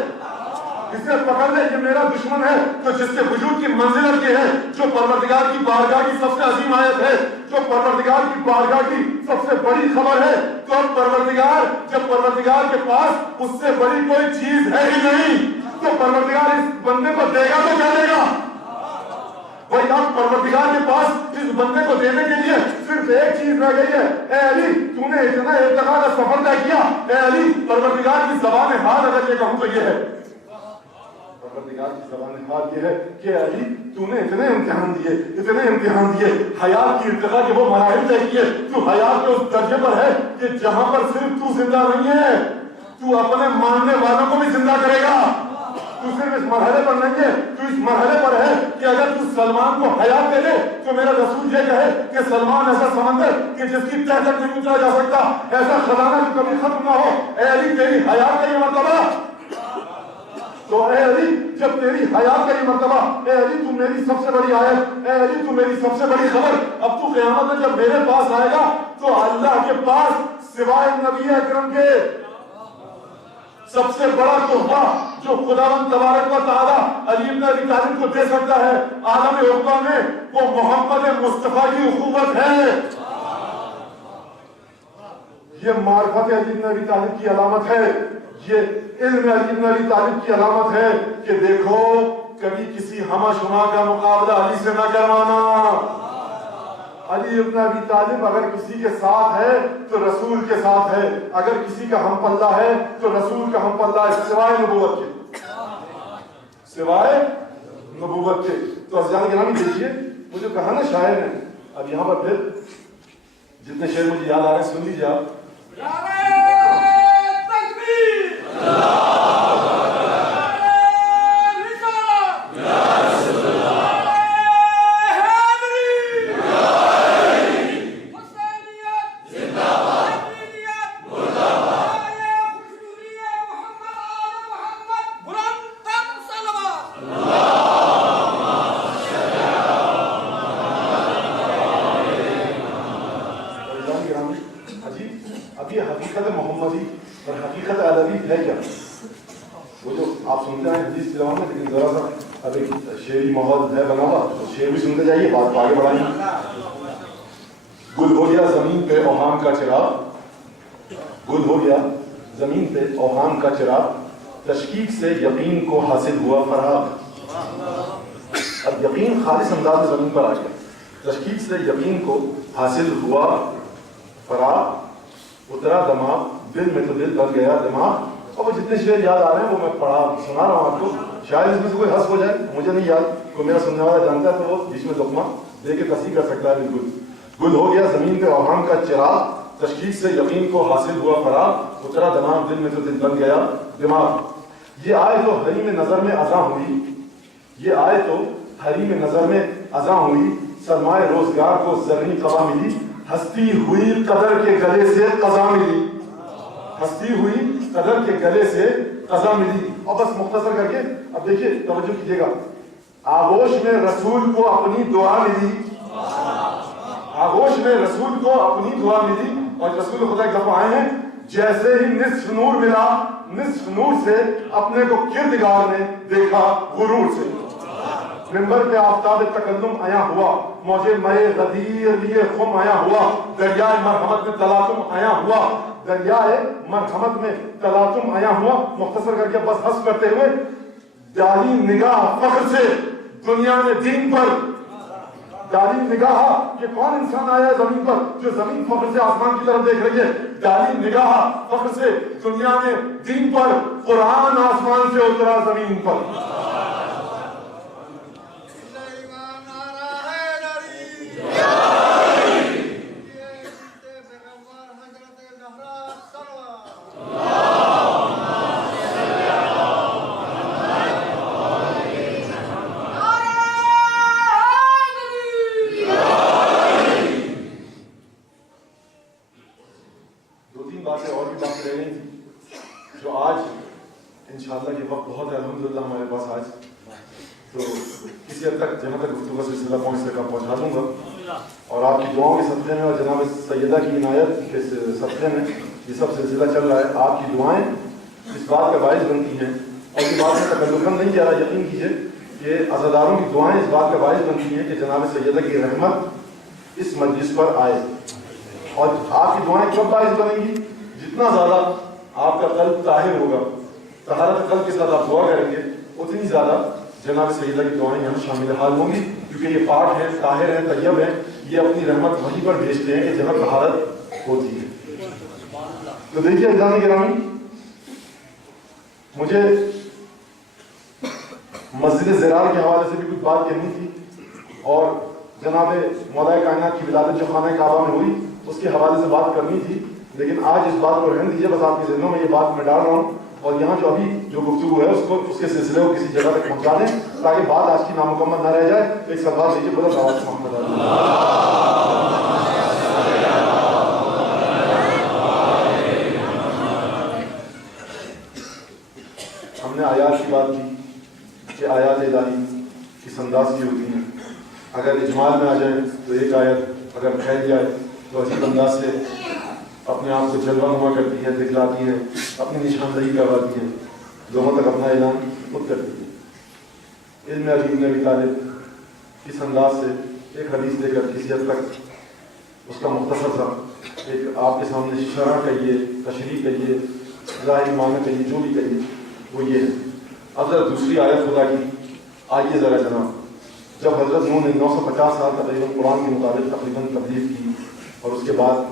اسے پکڑ لے یہ میرا دشمن ہے. تو جس کے وجود کی منزلت یہ ہے، جو پروردگار کی بارگاہ کی سب سے عظیم آیت ہے، جو پروردگار کی بارگاہ کی سب سے بڑی خبر ہے، تو اب جب پروردگار کے پاس اس سے بڑی کوئی چیز ہے ہی نہیں تو پروردگار اس بندے کو دے گا تو کیا دے گا؟ وہی اب پروردگار کے پاس اس بندے کو دینے کے لیے صرف ایک چیز رہ گئی ہے. اے علی تو نے اتنا ارتقاء کا سفر طے کیا، اے علی پروردگار کی زبان حال اگر یہ کہوں تو یہ ہے، پروردگار کی زبان حال یہ ہے کہ علی تو نے اتنے امتحان دیے، حیات کی ارتقاء کے وہ مراحل طے کیے، تو حیات کے اس درجے پر ہے کہ جہاں پر صرف تو زندہ نہیں ہے، تو اپنے ماننے والوں کو بھی زندہ کرے گا. تو صرف اس مرحلے پر نہیں ہے، تو اس مرحلے پر ہے کہ اگر تو سلمان کو حیات دے دے تو میرا رسول یہ کہے کہ سلمان ایسا سمندر کہ جس کی تہ تک نہیں اترا جا سکتا، ایسا خزانہ جو کبھی ختم نہ ہو، اے علی تیری حیات کا یہ مرتبہ. تو اے علی جب تیری حیات کا یہ مرتبہ، اے علی تو میری سب سے بڑی آیت، اے علی تو میری سب سے بڑی خبر. اب تو قیامت میں جب میرے پاس آئے گا تو اللہ کے پاس سوائے نبی اکرم کے سب سے بڑا تحفہ جو خداوند تبارک و تعالی علی بن ابی طالب کو دے سکتا ہے عالم عقبہ میں، وہ محمد مصطفیٰ کی اخوت ہے. یہ معرفت علی بن ابی طالب کی علامت ہے، یہ علم علی بن ابی طالب کی علامت ہے کہ دیکھو کبھی کسی ہمہ شمع کا مقابلہ علی سے نہ کروانا. علی ابن ابی طالب اگر کسی کے ساتھ ہے تو رسول کے ساتھ ہے، اگر کسی کا ہم پلہ ہے تو رسول کا ہم پلہ ہے، سوائے نبوت کے، سوائے نبوت کے. تو عزیزان گرامی دیکھیے وہ جو کہا نا شاعر نے، اب یہاں پر پھر جتنے شعر مجھے یاد آ رہے ہیں سن لیجیے آپ. آپ سنتے ہیں حدیث کی زبان میں, لیکن ذرا سا اب ایک شعری ماحول ہے بنا ہوا, تو شعر بھی سنتے جائیے, بات آگے بڑھائیں. گل ہو گیا زمین پہ اوہام کا چراغ, گل ہو گیا زمین پہ اوہام کا چراغ, تشکیک سے یقین کو حاصل ہوا فراغ. اب یقین خالص انداز میں زمین پر آ گیا, تشکیک سے یقین کو حاصل ہوا فراغ, اترا دماغ دل میں تو دل بن گیا دماغ. اور وہ جتنے شعر یاد آ رہے ہیں وہ میں پڑھا سنا رہا ہوں آپ کو, شاید اس میں سے کوئی حس ہو جائے, مجھے نہیں یاد, کوئی میرا سننے والا جانتا ہے تو وہ بیچ میں لقمہ دے کے تصحیح کر سکتا ہے. بالکل. گل ہو گیا زمین پہ اوہام کا چراغ, تشکیک سے یقین کو حاصل ہوا فراغ, اترا دماغ دل میں تو دل بن گیا دماغ. یہ آئے تو حریم نظر میں اذاں ہوئی, یہ آئے تو حریم نظر میں اذاں ہوئی, سرمائے روزگار کو زرعی قبا ملی, ہستی ہوئی قدر کے گلے سے قضا ملی, ہستی ہوئی قدر کے گلے سے قضا ملی. اور بس مختصر کر کے اب دیکھیے, توجہ کیجیے گا. آغوش میں رسول کو اپنی دعا ملی, آغوش میں رسول کو اپنی دعا ملی. اور رسول خدا کے دفعہ آئے ہیں, جیسے ہی نصف نور ملا, نصف نور سے اپنے کو کردگار نے دیکھا غرور سے. منبر پہ آفتاب تکلم آیا ہوا, موجے مئے غدیر لیے خم آیا ہوا, دریائے مرحمت میں تلاطم آیا ہوا, دریائے مرحمت میں تلاطم آیا ہوا. مختصر کر کے بس حس کرتے ہوئے, ڈالی نگاہ فخر سے دنیا میں دین پر, ڈالی نگاہ, یہ کون انسان آیا ہے زمین پر جو زمین فخر سے آسمان کی طرف دیکھ رہی ہے, ڈالی نگاہ فخر سے دنیا میں دین پر, قرآن آسمان سے اترا زمین پر. پہنچا دوں گا, اور آپ کی دعاؤں کے صدقے میں اور جناب سیدہ کی عنایت کے صدقے میں یہ سب سلسلہ چل رہا ہے. آپ کی دعائیں اس بات کا باعث بنتی ہیں, اور یہ بات میں تکلفاً نہیں کہہ رہا, یقین کیجیے کہ عزاداروں کی دعائیں اس بات کا باعث بنتی ہیں کہ جناب سیدہ کی رحمت اس مجلس پر آئے. اور آپ کی دعائیں کب باعث بنیں گی؟ جتنا زیادہ آپ کا قلب طاہر ہوگا, طہارت قلب کے ساتھ آپ دعا کریں گے, اتنی زیادہ جناب سیدہ کی دعائیں یہاں شامل حال ہوں گی, کیونکہ یہ پاک ہے, طاہر ہے, طیب ہے, یہ اپنی رحمت وہیں پر بھیجتے ہیں کہ جہاں طہارت ہوتی ہے. تو دیکھیے عزیزان گرامی, مجھے مسجد زرار کے حوالے سے بھی کچھ بات کہنی تھی, اور جناب مولا کائنات کی ولادت جو خانہ کعبہ میں ہوئی اس کے حوالے سے بات کرنی تھی, لیکن آج اس بات کو رہنے دیجیے, بس آپ کے ذہنوں میں یہ بات میں ڈال رہا ہوں, اور یہاں جو ابھی جو گفتگو ہے اس کے سلسلے کو کسی جگہ تک پہنچا دیں تاکہ بات آج کی نامکمل نہ رہ جائے. ایک سلوات دیجیے بلند آواز سے محمد علی. ہم نے آیات کی بات کی کہ آیات الہی کس انداز کی ہوتی ہیں. اگر اجمال میں آ جائے تو ایک آیت, اگر پھیل جائے تو عجیب انداز سے اپنے آپ کو جلوہ نما کرتی ہے, دکھلاتی ہے, اپنی نشاندہی کرواتی ہے, لوگوں تک اپنا اعلان خود کرتی ہے. علم علی ابن ابی طالب اس انداز سے ایک حدیث لے کر کسی حد تک اس کا مختصر سا ایک آپ کے سامنے شرح کہیے, تشریح کہیے, ظاہری معنی کہیے, جو بھی کہیے وہ یہ ہے. اب ذرا دوسری آیت خدا کی آئیے ذرا جناب. جب حضرت نوح نے 950 سال تقریباً قرآن کے مطابق تقریباً تبلیغ کی, اور اس کے بعد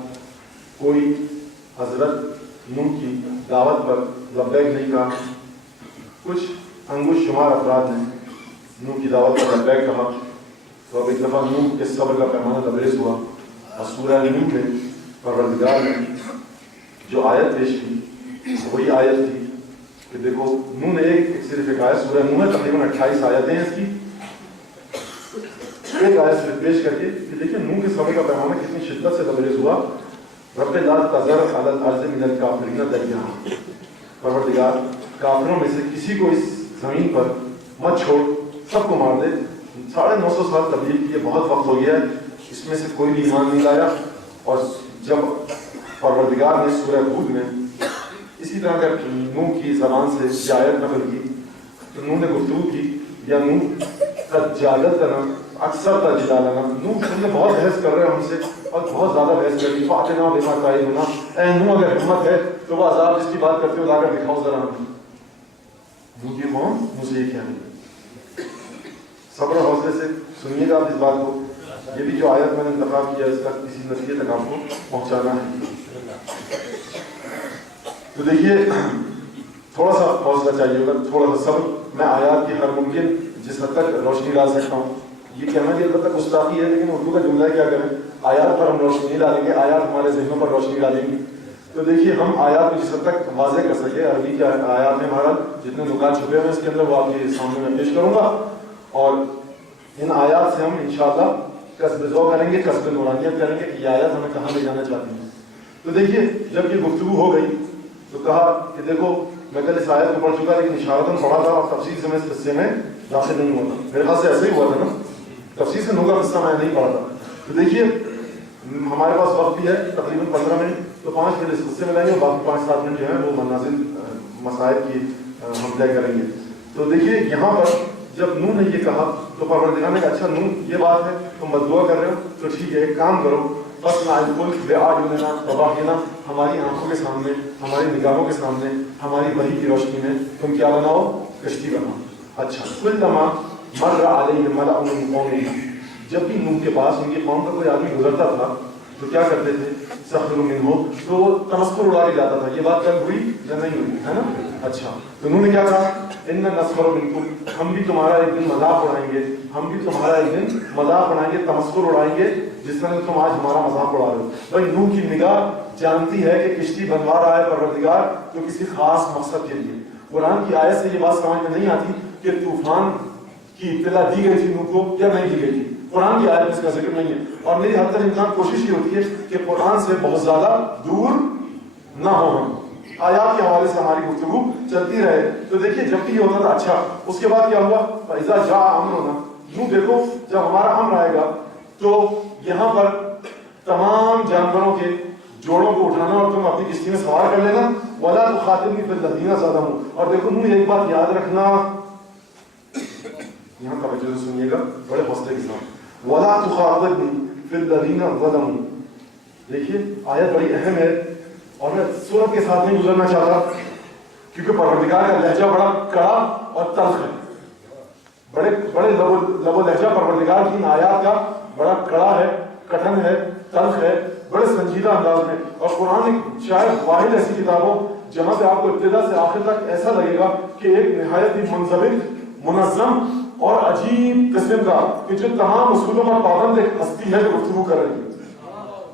کوئی حضرت نوح کی دعوت پر لبیک نہیں کہا, کچھ انگوش شمار افراد نے نوح کی دعوت پر لبیک کہا, تو اب ایک دفعہ نوح کے صبر کا پیمانہ لبریز ہوا, اور سورہ نوح میں پروردگار نے جو آیت پیش کی وہی آیت تھی کہ دیکھو نوح نے ایک صرف ایک آیت, سورہ نوح ہے تقریباً 28 آیتیں ہیں اس کی, ایک آیت صرف پیش کر کے کہ دیکھیں نوح کے صبر کا پیمانہ کتنی شدت سے لبریز ہوا. رب لا تذر علی الارض من الکافرین دیارا, پروردگار کافروں میں سے کسی کو اس زمین پر مت چھوڑ, سب کو مار دے. 950 سال تبلیغ کی, یہ بہت وقت ہو گیا ہے, اس میں سے کوئی بھی ایمان نہیں لایا. اور جب پروردگار نے سورہ ہود میں اسی طرح کا نوح کی زبان سے یہ آیت نقل کی تو نوح نے گفتگو کی یا نوح قد جادلتنا اکثر تجدالنا، نوح تم نے بہت بحث کر رہے ہو ہم سے اور بہت زیادہ بحث کر لی، فاتنا بما تعدنا، اے نوح اگر ہمت ہے تو وہ عذاب جس کی بات کرتے ہو لا کر دکھاؤ ذرا ہمیں۔ نوح کی قوم مجھے یہ کہنا، صبر و حوصلے سے سنیے گا آپ اس بات کو، یہ بھی جو آیت میں نے انتخاب کیا اس کا کسی نتیجے تک آپ کو پہنچانا ہے۔ تو دیکھیے تھوڑا سا حوصلہ چاہیے ہوگا، تھوڑا سا صبر، میں آیات کی ہر ممکن جس حد تک روشنی ڈال سکتا ہوں، یہ کہنا بھی البتہ گستاخی ہے لیکن اردو کا جملہ ہے، کیا کریں، آیات پر ہم روشنی ڈالیں گے، آیات ہمارے ذہنوں پر روشنی ڈالیں گی۔ تو دیکھیے ہم آیات کو جس حد تک واضح کر سکے، عربی کے آیات میں ہمارا جتنے نکات چھپے ہوئے ہیں اس کے اندر وہ آپ کے سامنے میں پیش کروں گا، اور ان آیات سے ہم انشاءاللہ کسب ذوق کریں گے، کسب نورانیت کریں گے کہ یہ آیات ہمیں کہاں لے جانا چاہتی ہیں۔ تو دیکھیے جب یہ گفتگو ہو گئی تو کہا کہ دیکھو میں کل اس آیت کو پڑھ چکا لیکن اشارتاً پڑھا تھا اور تفصیل سے میں اس قصے میں داخل نہیں ہوا تھا، میرے خیال سے ایسے ہی ہوا تھا نا، تفصیل سے نو کا قصہ میں نہیں پڑھا تھا۔ تو دیکھیے ہمارے پاس وقت بھی ہے تقریباً 15 منٹ، تو 5 منٹ اس قصے میں لیں گے اور باقی 5-7 منٹ جو ہیں وہ منازل مسائل کی ہم طے کریں گے۔ تو دیکھیے یہاں پر جب نوح نے یہ کہا تو پروردگار نے کہا اچھا نوح یہ بات ہے تم بددعا کر رہے ہو تو ٹھیک ہے ایک کام کرو، بس بأعیننا ہماری آنکھوں کے سامنے، ہماری نگاہوں کے سامنے، ہماری وحی کی روشنی میں تم کیا بناؤ، کشتی بناؤ۔ اچھا کلما مر علیہ ملأ من قومہ، جب بھی نوح کے پاس ان کی قوم کا کوئی آدمی گزرتا تھا تو کیا کرتے تھے، سخروا منہ، تو وہ تمسخر اڑا کے جاتا تھا، یہ بات کل ہوئی یا نہیں ہوئی ہے نا۔ اچھا تو انہوں نے کیا کہا، ان نسخر منکم، ہم بھی تمہارا ایک دن مذاق اڑائیں گے، ہم بھی تمہارا ایک دن مذاق اڑائیں گے، تمسخر اڑائیں گے جس طرح تم آج ہمارا مذاق اڑا رہے ہو۔ بھائی نوح کی نگاہ جانتی ہے کہ کشتی بنوا رہا ہے پروردگار تو کسی خاص مقصد کے لیے۔ قرآن کی آیت سے یہ بات سمجھ میں نہیں آتی کہ طوفان کی اطلاع دی گئی تھی نوح کو یا نہیں دی گئی تھی، قرآن کی آیت میں اس کا ذکر نہیں ہے، اور میری حد تک انسان کوشش یہ ہوتی ہے کہ قرآن سے بہت زیادہ دور نہ ہو، ہم آیات کے حوالے سے ہماری گفتگو چلتی رہے۔ تو دیکھیے جب بھی یہ ہوتا تھا، اچھا اس کے بعد کیا ہوا، فَإِذَا جَاءَ أَمْرُنَا، یوں دیکھو جب ہمارا امر آئے گا تو یہاں پر تمام جانوروں کے جوڑوں کو اٹھانا اور تم اپنی کشتی میں سوار کر لینا، وَلَا تُخَاطِبْنِي فِي الَّذِينَ ظَلَمُوا، اور دیکھو نوح ایک بات یاد رکھنا، یہاں توجہ سے سنیے گا بڑے حوصلے کے ساتھ، وَلَا تُخَاطِبْنِي فِي الَّذِينَ ظَلَمُوا۔ دیکھیے آیت بڑی اہم ہے اور میں سورت کے ساتھ نہیں گزرنا چاہتا کیونکہ پروردگار کا لہجہ بڑا کڑا اور تلخ ہے، بڑے لب و لہجہ پروردگار کی آیات کا بڑا کڑا ہے، کٹھن ہے، تلخ ہے، بڑے سنجیدہ انداز میں، اور قرآن شاید واحد ایسی کتاب ہو جہاں پہ آپ کو ابتدا سے آخر تک ایسا لگے گا کہ ایک نہایت ہی منضبط، منظم اور عجیب قسم کا کہ جو تمام اصولوں پر پابند ایک ہستی ہے جو گفتگو کر رہی ہے،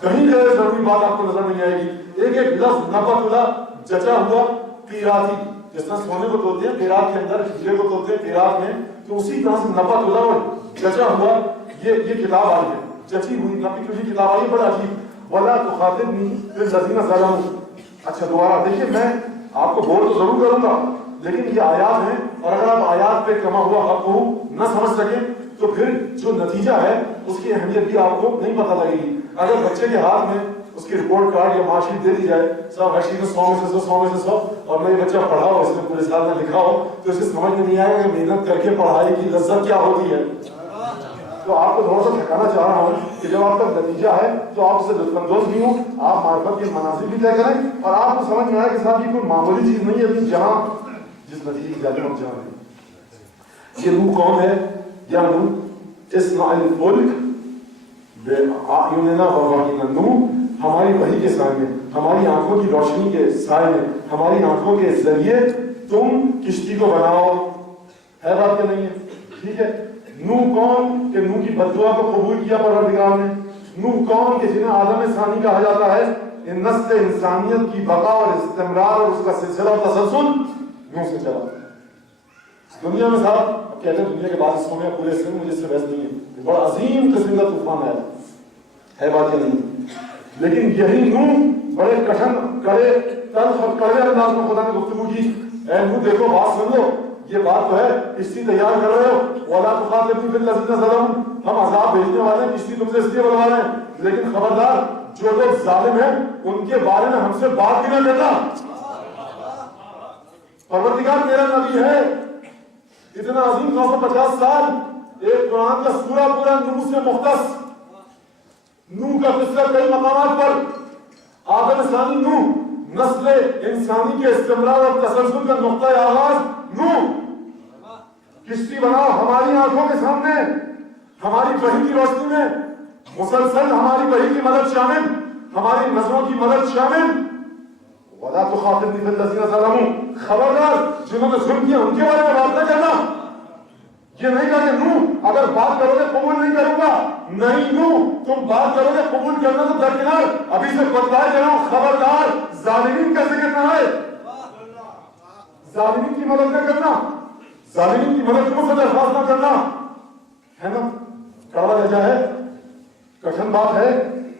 کہیں غیر ضروری بات آپ کو نظر نہیں آئے گی، ایک ایک لفظ نبت اللہ جچا ہوا قیراتی، جس طرح سونے کو توڑتے ہیں قیرات کے اندر، ہیرے کو توڑتے ہیں قیرات میں، تو اسی طرح سے نبت اللہ اور جچا ہوا یہ کتاب آئی ہے، جچی ہوئی نبی کی کتاب آئی، بڑا عجیب، وَلَا تُخَاطِبْنِي فِي الَّذِينَ ظَلَمُوا۔ اچھا دوبارہ دیکھیے میں آپ کو بول تو ضرور کروں گا لیکن یہ آیات ہیں اور اگر آپ آیات پہ کما ہوا حق کو نہ سمجھ سکیں تو پھر جو نتیجہ ہے اس کی اہمیت بھی آپ کو نہیں پتہ لگے گی۔ اگر بچے کے ہاتھ میں اس کی رپورٹ کارڈ یا مارک شیٹ دے دی جائے، صاحب ایکچولی میں 100 میں سے 100 اور میں یہ بچہ پڑھا ہو، اس نے پورے سال میں لکھا ہو، تو اسے سمجھ میں نہیں آئے گا کہ محنت کر کے پڑھائی کی لذت کیا ہوتی ہے۔ تو آپ کو تھوڑا سا تھکانا چاہ رہا ہوں کہ جب آپ تک نتیجہ ہے تو آپ اسے لطف اندوز بھی ہوں، آپ معرفت کے مناظر بھی طے کریں اور آپ کو سمجھ میں آئے کہ صاحب یہ کوئی معمولی چیز نہیں ہے جہاں جس نتیجے کی جانب ہم جا رہے ہیں۔ یہ نوح کون ہے؟ یا نوح اصنع الفلک بأعیننا ووحینا، نوح ہماری وحی کے سائے میں، ہماری آنکھوں کی روشنی کے سائے میں، ہماری آنکھوں کے ذریعے تم کشتی کو بناؤ، ہے بات کہ نہیں ہے؟ ٹھیک ہے۔ نوح کون کہ نوح کی بددعا کو قبول کیا پروردگار نے، نوح کون کہ جنہیں آدم ثانی کہا جاتا ہے، ان نسل انسانیت کی بقا اور استمرار اور اس کا سلسلہ و تسلسل نوح سے چلا۔ دنیا میں صاحب کہتے ہیں دنیا کے بعض حصوں میں پورے حصے میں مجھے اس سے بحث نہیں ہے، بڑا عظیم قسم کا طوفان آیا، ہے بات یا نہیں؟ لیکن یہی نوح بڑے کٹھن کڑے تلخ اور کڑے انداز میں خدا نے گفتگو کی، اے نوح دیکھو بات سن لو، یہ بات تو ہے کشتی تیار کر رہے ہو، وَلَا تُخَاطِبْنِي فِي الَّذِينَ ظَلَمُوا، ہم عذاب بھیجنے والے ہیں، کشتی تم سے اس لیے بنوا رہے ہیں، لیکن خبردار جو لوگ ظالم ہیں ان کے بارے میں ہم سے بات بھی نہ کرنا، پروردگار میرا نبی ہے، اتنا عظیم 950 سال ایک قرآن کا سورہ پورا نوح سے مختص، نوح کا قصہ کئی مقامات پر، آدم ثانی نوح، نسل انسانی کے استمرار اور تسلسل کا نقطۂ آغاز نوح، کشتی بناؤ ہماری آنکھوں کے سامنے، ہماری وحی کی روشنی میں مسلسل ہماری وحی کی مدد شامل، ہماری نظروں کی مدد شامل۔ وَلَا تُخَاطِبْنِي فِي الَّذِينَ ظَلَمُوا، خبردار جنہوں نے ظلم کیا ان کے بارے میں بات نہ کرنا۔ یہ نہیں کہا کہ نوح اگر بات کرو گے قبول نہیں کروں گا، نہیں نوح تم بات کرو گے قبول کرنا تو درکنار، ابھی سے بتلائے جا رہا ہوں، خبردار ظالمین کا ذکر نہ ہے، ظالمین کی مدد نہ کرنا، ظالمین کی مدد کو درخواست نہ کرنا، ہے نا؟ کڑوا لہجہ ہے، کٹھن بات ہے،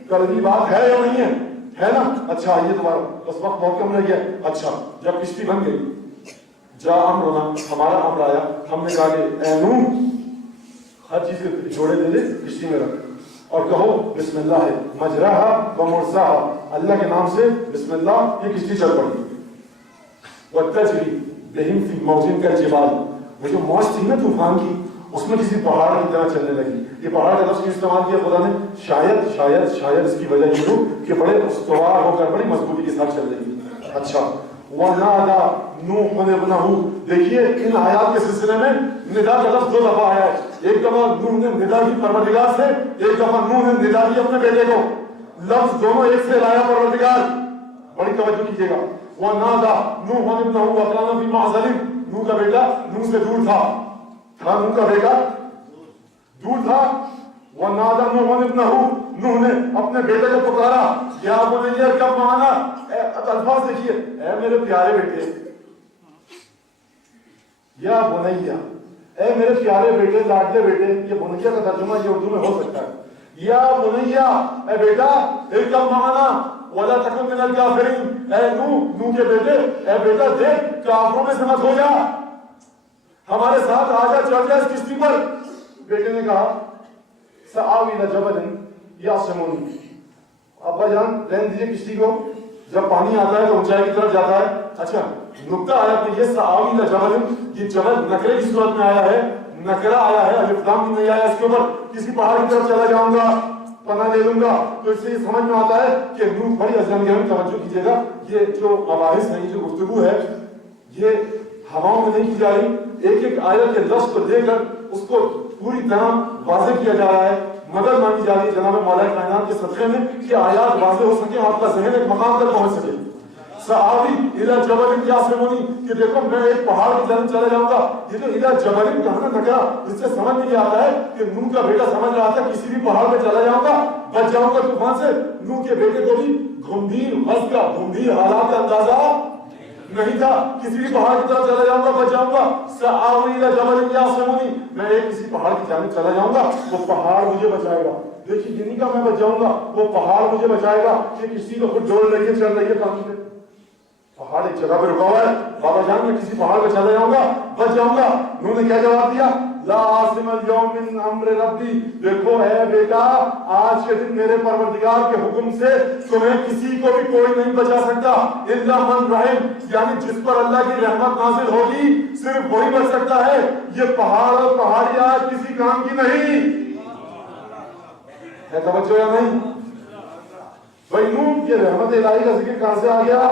کڑوی بات ہے یا نہیں ہے نا؟ اچھا یہ دوبارہ بس وقت بہت کم رہ گیا۔ اچھا جب کشتی بن گئی، جا امرنا، ہمارا امر آیا، ہم نے کہا کہ اے نوح ہر چیز کے جوڑے دے دے کشتی میں رکھ اور کہو بسم اللہ ہے مجراہا و مرساہا، اللہ کے نام سے بسم اللہ، یہ کشتی چل پڑی۔ وَتَجْرِي بِهِمْ فِي مَوْجٍ كَالْجِبَالِ، وہ جو موج تھی نا طوفان کی، اس میں کسی پہاڑ کی طرح چلنے لگی۔ یہ پہاڑ کا لفظ کیوں استعمال کیا خدا نے؟ شاید اس کی وجہ یہ ہو کہ بڑے استوار ہو کر بڑی مضبوطی کے ساتھ چل رہی۔ اچھا وَنَادَى نُوحٌ ابْنَهُ، دیکھیے ان آیات کے سلسلے میں ندا کا لفظ 2 دفعہ آیا ہے، ایک دفعہ نوح نے ندا کی پروردگار سے، ایک دفعہ نوح نے ندا کی اپنے بیٹے کو، لفظ دونوں ایک سے لایا پروردگار، بڑی توجہ کیجیے گا۔ وَنَادَى نُوحٌ ابْنَهُ وَكَانَ فِي مَعْزَلٍ، نوح کا بیٹا نوح سے دور تھا نوح کا بیٹا دور تھا۔ وَنَادَى نُوحٌ ابْنَهُ، نوح نے اپنے بیٹے کو پکارا، یا بنی ارکب معنا، الفاظ دیکھیے، اے میرے پیارے بیٹے، یا بنیا، اے میرے پیارے بیٹے، لاڈلے بیٹے، یہ بنیا کا ترجمہ یہ اردو میں ہو سکتا ہے، یا بنیا، اے بیٹا، ارکب معنا وَلَا تَكُن مِنَ الْكَافِرِينَ، اے نوح کے بیٹے، اے بیٹا دیکھ کافروں میں سے مت ہو جا، ہمارے ساتھ آجا، چڑھ جا اس کشتی پر۔ بیٹے نے کہا سآوی الی جبل یعصمنی، ابا جان رہنے دیجیے کشتی کو، جب پانی آتا ہے تو اونچائی کی طرف جاتا ہے۔ اچھا نقطہ آیا کہ یہ سآوی الی جبل، یہ جبل نکرے کی صورت میں آیا ہے، نکرہ آیا ہے، الف لام نہیں آیا اس کے اوپر، کسی پہاڑ کی طرف چلا جاؤں گا، پناہ لے لوں گا۔ تو اس سے یہ سمجھ میں آتا ہے کہ نوح بڑی عظیم گہرائی، توجہ کیجیے گا، یہ جو مباحث ہیں، یہ جو گفتگو ہے، یہ ہواؤں میں نہیں کی جا رہی، ایک ایک آیت کے لفظ کو لے کر اس کو پوری طرح واضح کیا جا رہا ہے، مدد مانگی جا رہی ہے جناب مولا کائنات کے صدقے میں کہ آیات واضح ہو سکے، آپ کا ذہن ایک مقام تک پہنچ سکے۔ سآوی الی جبل یعصمنی، کہ دیکھو میں ایک پہاڑ کی جانب چلا جاؤں گا۔ یہ جو الی جبل کہاں نہ لگا، اس سے سمجھ نہیں آتا ہے کہ نوح کا بیٹا سمجھ رہا تھا کسی بھی پہاڑ پہ چلا جاؤں گا، بچ جاؤں گا طوفان سے۔ نوح کے بیٹے کو بھی گھمبیر وقت کا، گھمبیر حالات کا اندازہ نہیں تھا، کسی بھی پہاڑ کی طرف چلا جاؤں گا، بچ جاؤں گا۔ سآوی الی جبل یعصمنی، میں ایک کسی پہاڑ کی جانب چلا جاؤں گا، وہ پہاڑ مجھے بچائے گا۔ دیکھیے یہ نہیں کہا میں بچ جاؤں گا، وہ پہاڑ مجھے بچائے گا۔ یہ کسی کو خود ڈول رہی ہے، چل رہی ہے پانی پہ، پہاڑ ایک جگہ پہ رکا ہوا ہے، بابا جان میں کسی پہاڑ پہ چلا جاؤں گا، بچ جاؤں گا۔ انہوں نے کیا جواب دیا؟ لا عاصم اليوم من امر ربی، دیکھو اے بیٹا آج کے دن میرے پروردگار کے حکم سے تمہیں کسی کو بھی کوئی نہیں بچا سکتا، الا من رحم، یعنی جس پر اللہ کی رحمت نازل ہوگی صرف وہی بچ سکتا ہے۔ یہ پہاڑ اور پہاڑیاں کسی کام کی نہیں ہے، توجہ یا نہیں؟ بھائی نوح یہ رحمت الہی کا ذکر کہاں سے آ گیا؟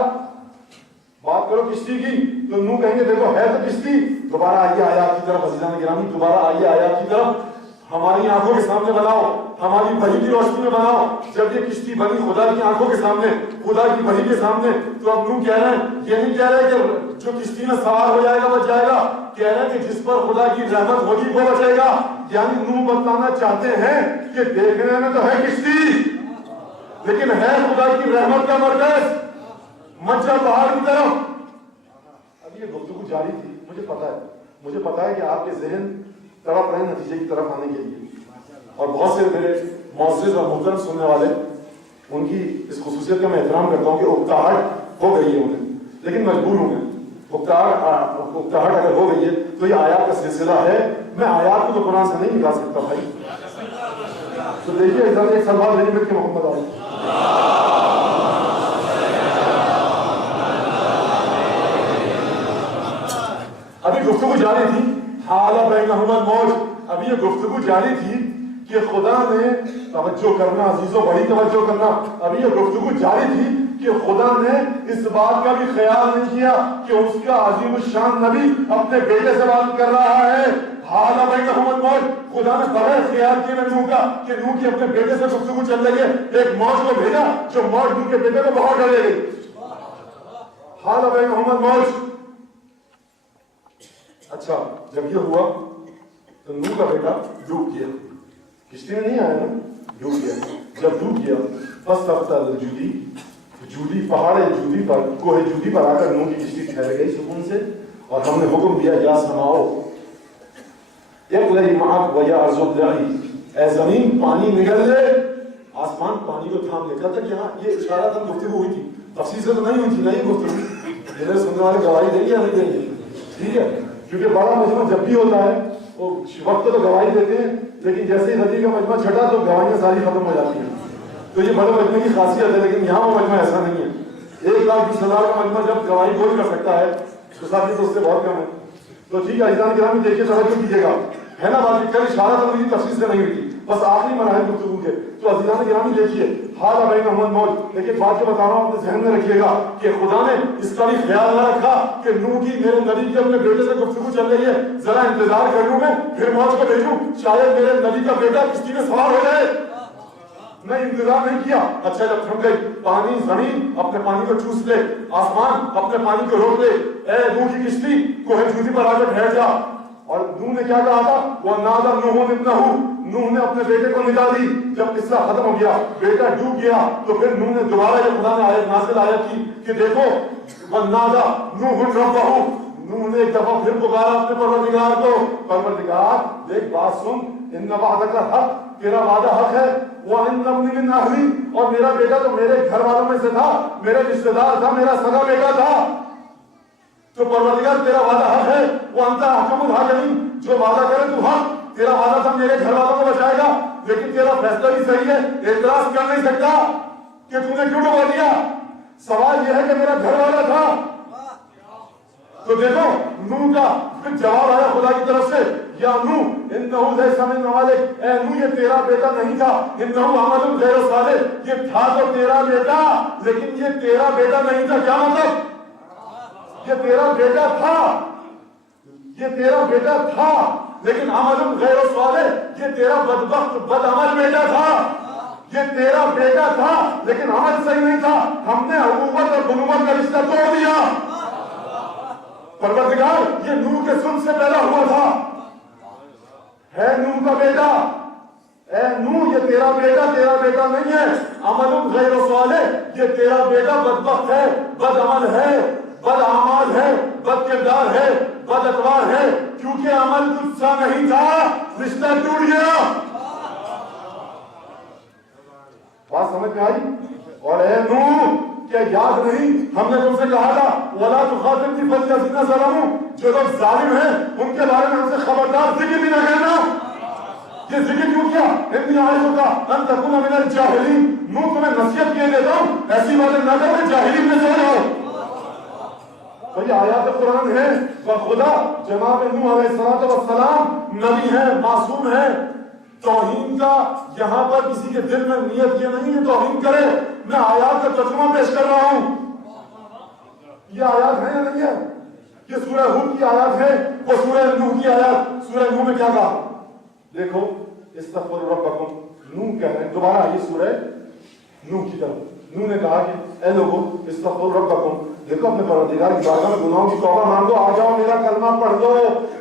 بات کرو کشتی کی تو نوح کہیں گے دیکھو ہے تو کشتی، دوبارہ آئیے آیات کی طرف، عزیزان گرامی دوبارہ آئیے آیات کی طرف، ہماری آنکھوں کے سامنے بناؤ، ہماری وحی کی روشنی میں بناؤ۔ جب یہ کشتی بنی خدا کی آنکھوں کے سامنے، خدا کی وحی کے سامنے، تو اب نوح کہہ رہے ہیں، یہ نہیں کہہ رہے کہ جو کشتی میں سوار ہو جائے گا بچ جائے گا، کہہ رہے ہیں کہ جس پر خدا کی رحمت ہوگی وہ بچے گا۔ یعنی نوح بتانا چاہتے ہیں کہ دیکھنے میں تو ہے کشتی لیکن ہے خدا کی رحمت کا مرکز، مچھر پہاڑ کی طرف۔ اب یہ گفتگو جاری تھی، مجھے پتا ہے کہ آپ کے ذہن تڑپ رہے ہیں نتیجے کی طرف آنے کے لیے، اور بہت سے میرے معزز اور محترم سننے والے ان کی اس خصوصیت کا میں احترام کرتا ہوں کہ اکتاہٹ ہو گئی ہے انہیں، لیکن مجبور ہوں گے۔ اکتاہٹ اگر ہو گئی ہے تو یہ آیات کا سلسلہ ہے، میں آیات کو تو قرآن سے نہیں نکال سکتا بھائی۔ تو دیکھیے ایک سلمان میری مل کے محمد آئے، ابھی گفتگو جاری تھی حال بینہم الموج. اب یہ گفتگو جاری تھی کہ خدا نے توجہ کرنا عزیزوں, بڑی توجہ کرنا, ابھی یہ گفتگو جاری تھی کہ خدا نے اس بات کا بھی خیال نہیں کیا کہ اس کا عظیم الشان نبی اپنے بیٹے سے بات کر رہا ہے. حال بینہم الموج, خدا نے بغیر خیال کیے نوح کا کہ نوح کی اپنے بیٹے سے گفتگو چل رہی ہے, ایک موج کو بھیجا جو موج نوح کے بیٹے کو بہت ڈرے گئی. حال بینہم الموج. اچھا جب یہ ہوا تو نوح کا بیٹا ڈوب گیا, کشتی میں نہیں آیا نا, ڈوب گیا. جب ڈوب گیا فاستفتح الجودی, جودی پہاڑ جودی پر, کوہ جودی پر آ کر نوح کی کشتی ٹھہر گئی سکون سے, اور ہم نے حکم دیا یا سماؤ اقلعی معک و یا ارض ابلعی, اے زمین پانی نگل لے. آسمان پانی کو تھام لے. کہتا کہ ہاں یہ اشارہ تھا, گفتگو ہوئی تھی, تفصیل سے تو نہیں ہوئی تھی, نہیں گفتگو. میرے سننے والے گواہی دیں گے یا نہیں دیں گے؟ ٹھیک ہے, کیونکہ بڑا مجمع جب بھی ہوتا ہے وہ وقت تو گواہی دیتے ہیں, لیکن جیسے ہی ندی کا مجمع چھٹا تو گواہیاں ساری ختم ہو جاتی ہیں. تو یہ بڑے مجمع کی خاصیت ہے, لیکن یہاں وہ مجمع ایسا نہیں ہے. 1,20,000 کا مجمع جب گواہی بول کر سکتا ہے تو ساتھی تو اس سے بہت کم ہے. تو ٹھیک ہے عزیزان کرام, دیکھیے توجہ کیجیے گا, ہے نا بات, کل اشارہ تو مجھے تفصیل سے نہیں ہوئی تھی, بس آخری مراحل گفتگو کے. تو عزیزان گرامی دیکھیے حال بینہم الموج. لیکن بات جو بتا رہا ہوں اپنے ذہن میں رکھیے گا کہ خدا نے اس کا بھی خیال نہ رکھا کہ نوح کی میرے نبی کی اپنے بیٹے سے گفتگو چل رہی ہے, ذرا انتظار کر لوں میں, پھر موج کو بھیجوں, شاید میرے نبی کا بیٹا کشتی میں سوار ہو جائے. نہیں, انتظار نہیں کیا. اچھا جب تھم گئی, پانی زمین اپنے پانی کو چوس لے, آسمان اپنے پانی کو روک لے, اے نوح کی کشتی کوہ جودی پر آ کے ٹھہر جا. اور نوح نے کیا کہا تھا, وَنَادَى نُوحٌ ابْنَهُ, نوح نے اپنے بیٹے کو ندا دی. جب قصہ ختم ہو گیا, بیٹا ڈوب گیا, تو پھر نوح نے دوبارہ یہ خدا نے آیت نازل آیت کی کہ دیکھو وَنَادَى نُوحٌ رَبَّهُ, نوح نے ایک دفعہ پھر پکارا اپنے پروردگار کو, پروردگار دیکھ بات سن, ان وعدک حق, تیرا وعدہ حق ہے, وَإِنَّ ابْنِي مِنْ أَهْلِي, اور میرا بیٹا تو میرے گھر والوں میں سے تھا, میرے رشتہ دار تھا, میرا سگا بیٹا تھا. تو پروردگار تیرا وعدہ حق ہے, وَأَنْتَ أَحْكَمُ الْحَاكِمِينَ, جو وعدہ کرے تو حق, تیرا وعدہ تھا میرے گھر والوں کو بچائے گا, لیکن تیرا فیصلہ بھی صحیح ہے, اعتراض کر نہیں سکتا کہ تم نے کیوں ڈبا دیا. سوال یہ ہے کہ میرا گھر والا تھا. تو دیکھو نوح کا پھر جواب آیا خدا کی طرف سے, یا نوح انہو لیس من عملک, اے نوح یہ تیرا بیٹا نہیں تھا, انہو عمل غیر صالح, یہ تھا تو تیرا بیٹا لیکن یہ تیرا بیٹا نہیں تھا. کیا مطلب, یہ تیرا بیٹا تھا, یہ تیرا بیٹا تھا لیکن عمل غیر صالح, یہ تیرا بدبخت بد عمل بیٹا تھا. یہ تیرا بیٹا تھا لیکن عمل صحیح نہیں تھا, ہم نے ابوت اور بنوت کا رشتہ توڑ دیا. پروردگار یہ نوح کے سن سے پیدا ہوا تھا, ہے نوح کا بیٹا, اے نوح یہ تیرا بیٹا نہیں ہے, عمل غیر صالح, یہ تیرا بیٹا بدبخت ہے, بد عمل ہے, بد اعمال ہے, بد کردار ہے, بد اتوار ہے, کیونکہ عمل تجھ سا نہیں تھا, رشتہ ٹوٹ گیا. بات سمجھ میں آئی. اور اے نوح کیا یاد نہیں ہم نے تم سے کہا تھا وَلَا تُخَاطِبْنِي فِي الَّذِينَ ظَلَمُوا, جو لوگ ظالم ہیں ان کے بارے میں ہم سے خبردار ذکر بھی نہ کرنا. یہ ذکر کیوں کیا, اتنی آیتوں کا ان تکون من الجاہلین, نوح تمہیں نصیحت کیے دیتا ہوں ایسی باتیں نہ کرو کہ جاہلین میں چلے جاؤ. تو یہ آیات قرآن ہے, خدا جناب نوح علیہ السلام نبی ہے, معصوم ہے. توہین کا یہاں پر کسی کے دل میں نیت یہ نہیں ہے توہین کرے, میں آیات کا ترجمہ پیش کر رہا ہوں. یہ آیات ہے یا نہیں ہے, یہ سورہ ہود کی آیات ہے, وہ سورہ نوح کی آیات. سورہ نوح میں کیا کہا, دیکھو استغفروا ربکم, نوح کہہ رہے ہیں, دوبارہ آئیے سورہ نوح کی طرف. نوح نے کہا کہ اے لوگوں استغفروا ربکم, دیکھو اپنے پروردگار کی بارگاہ میں گناہوں کی توبہ مانگو, آ جاؤ میرا کلمہ پڑھ دو,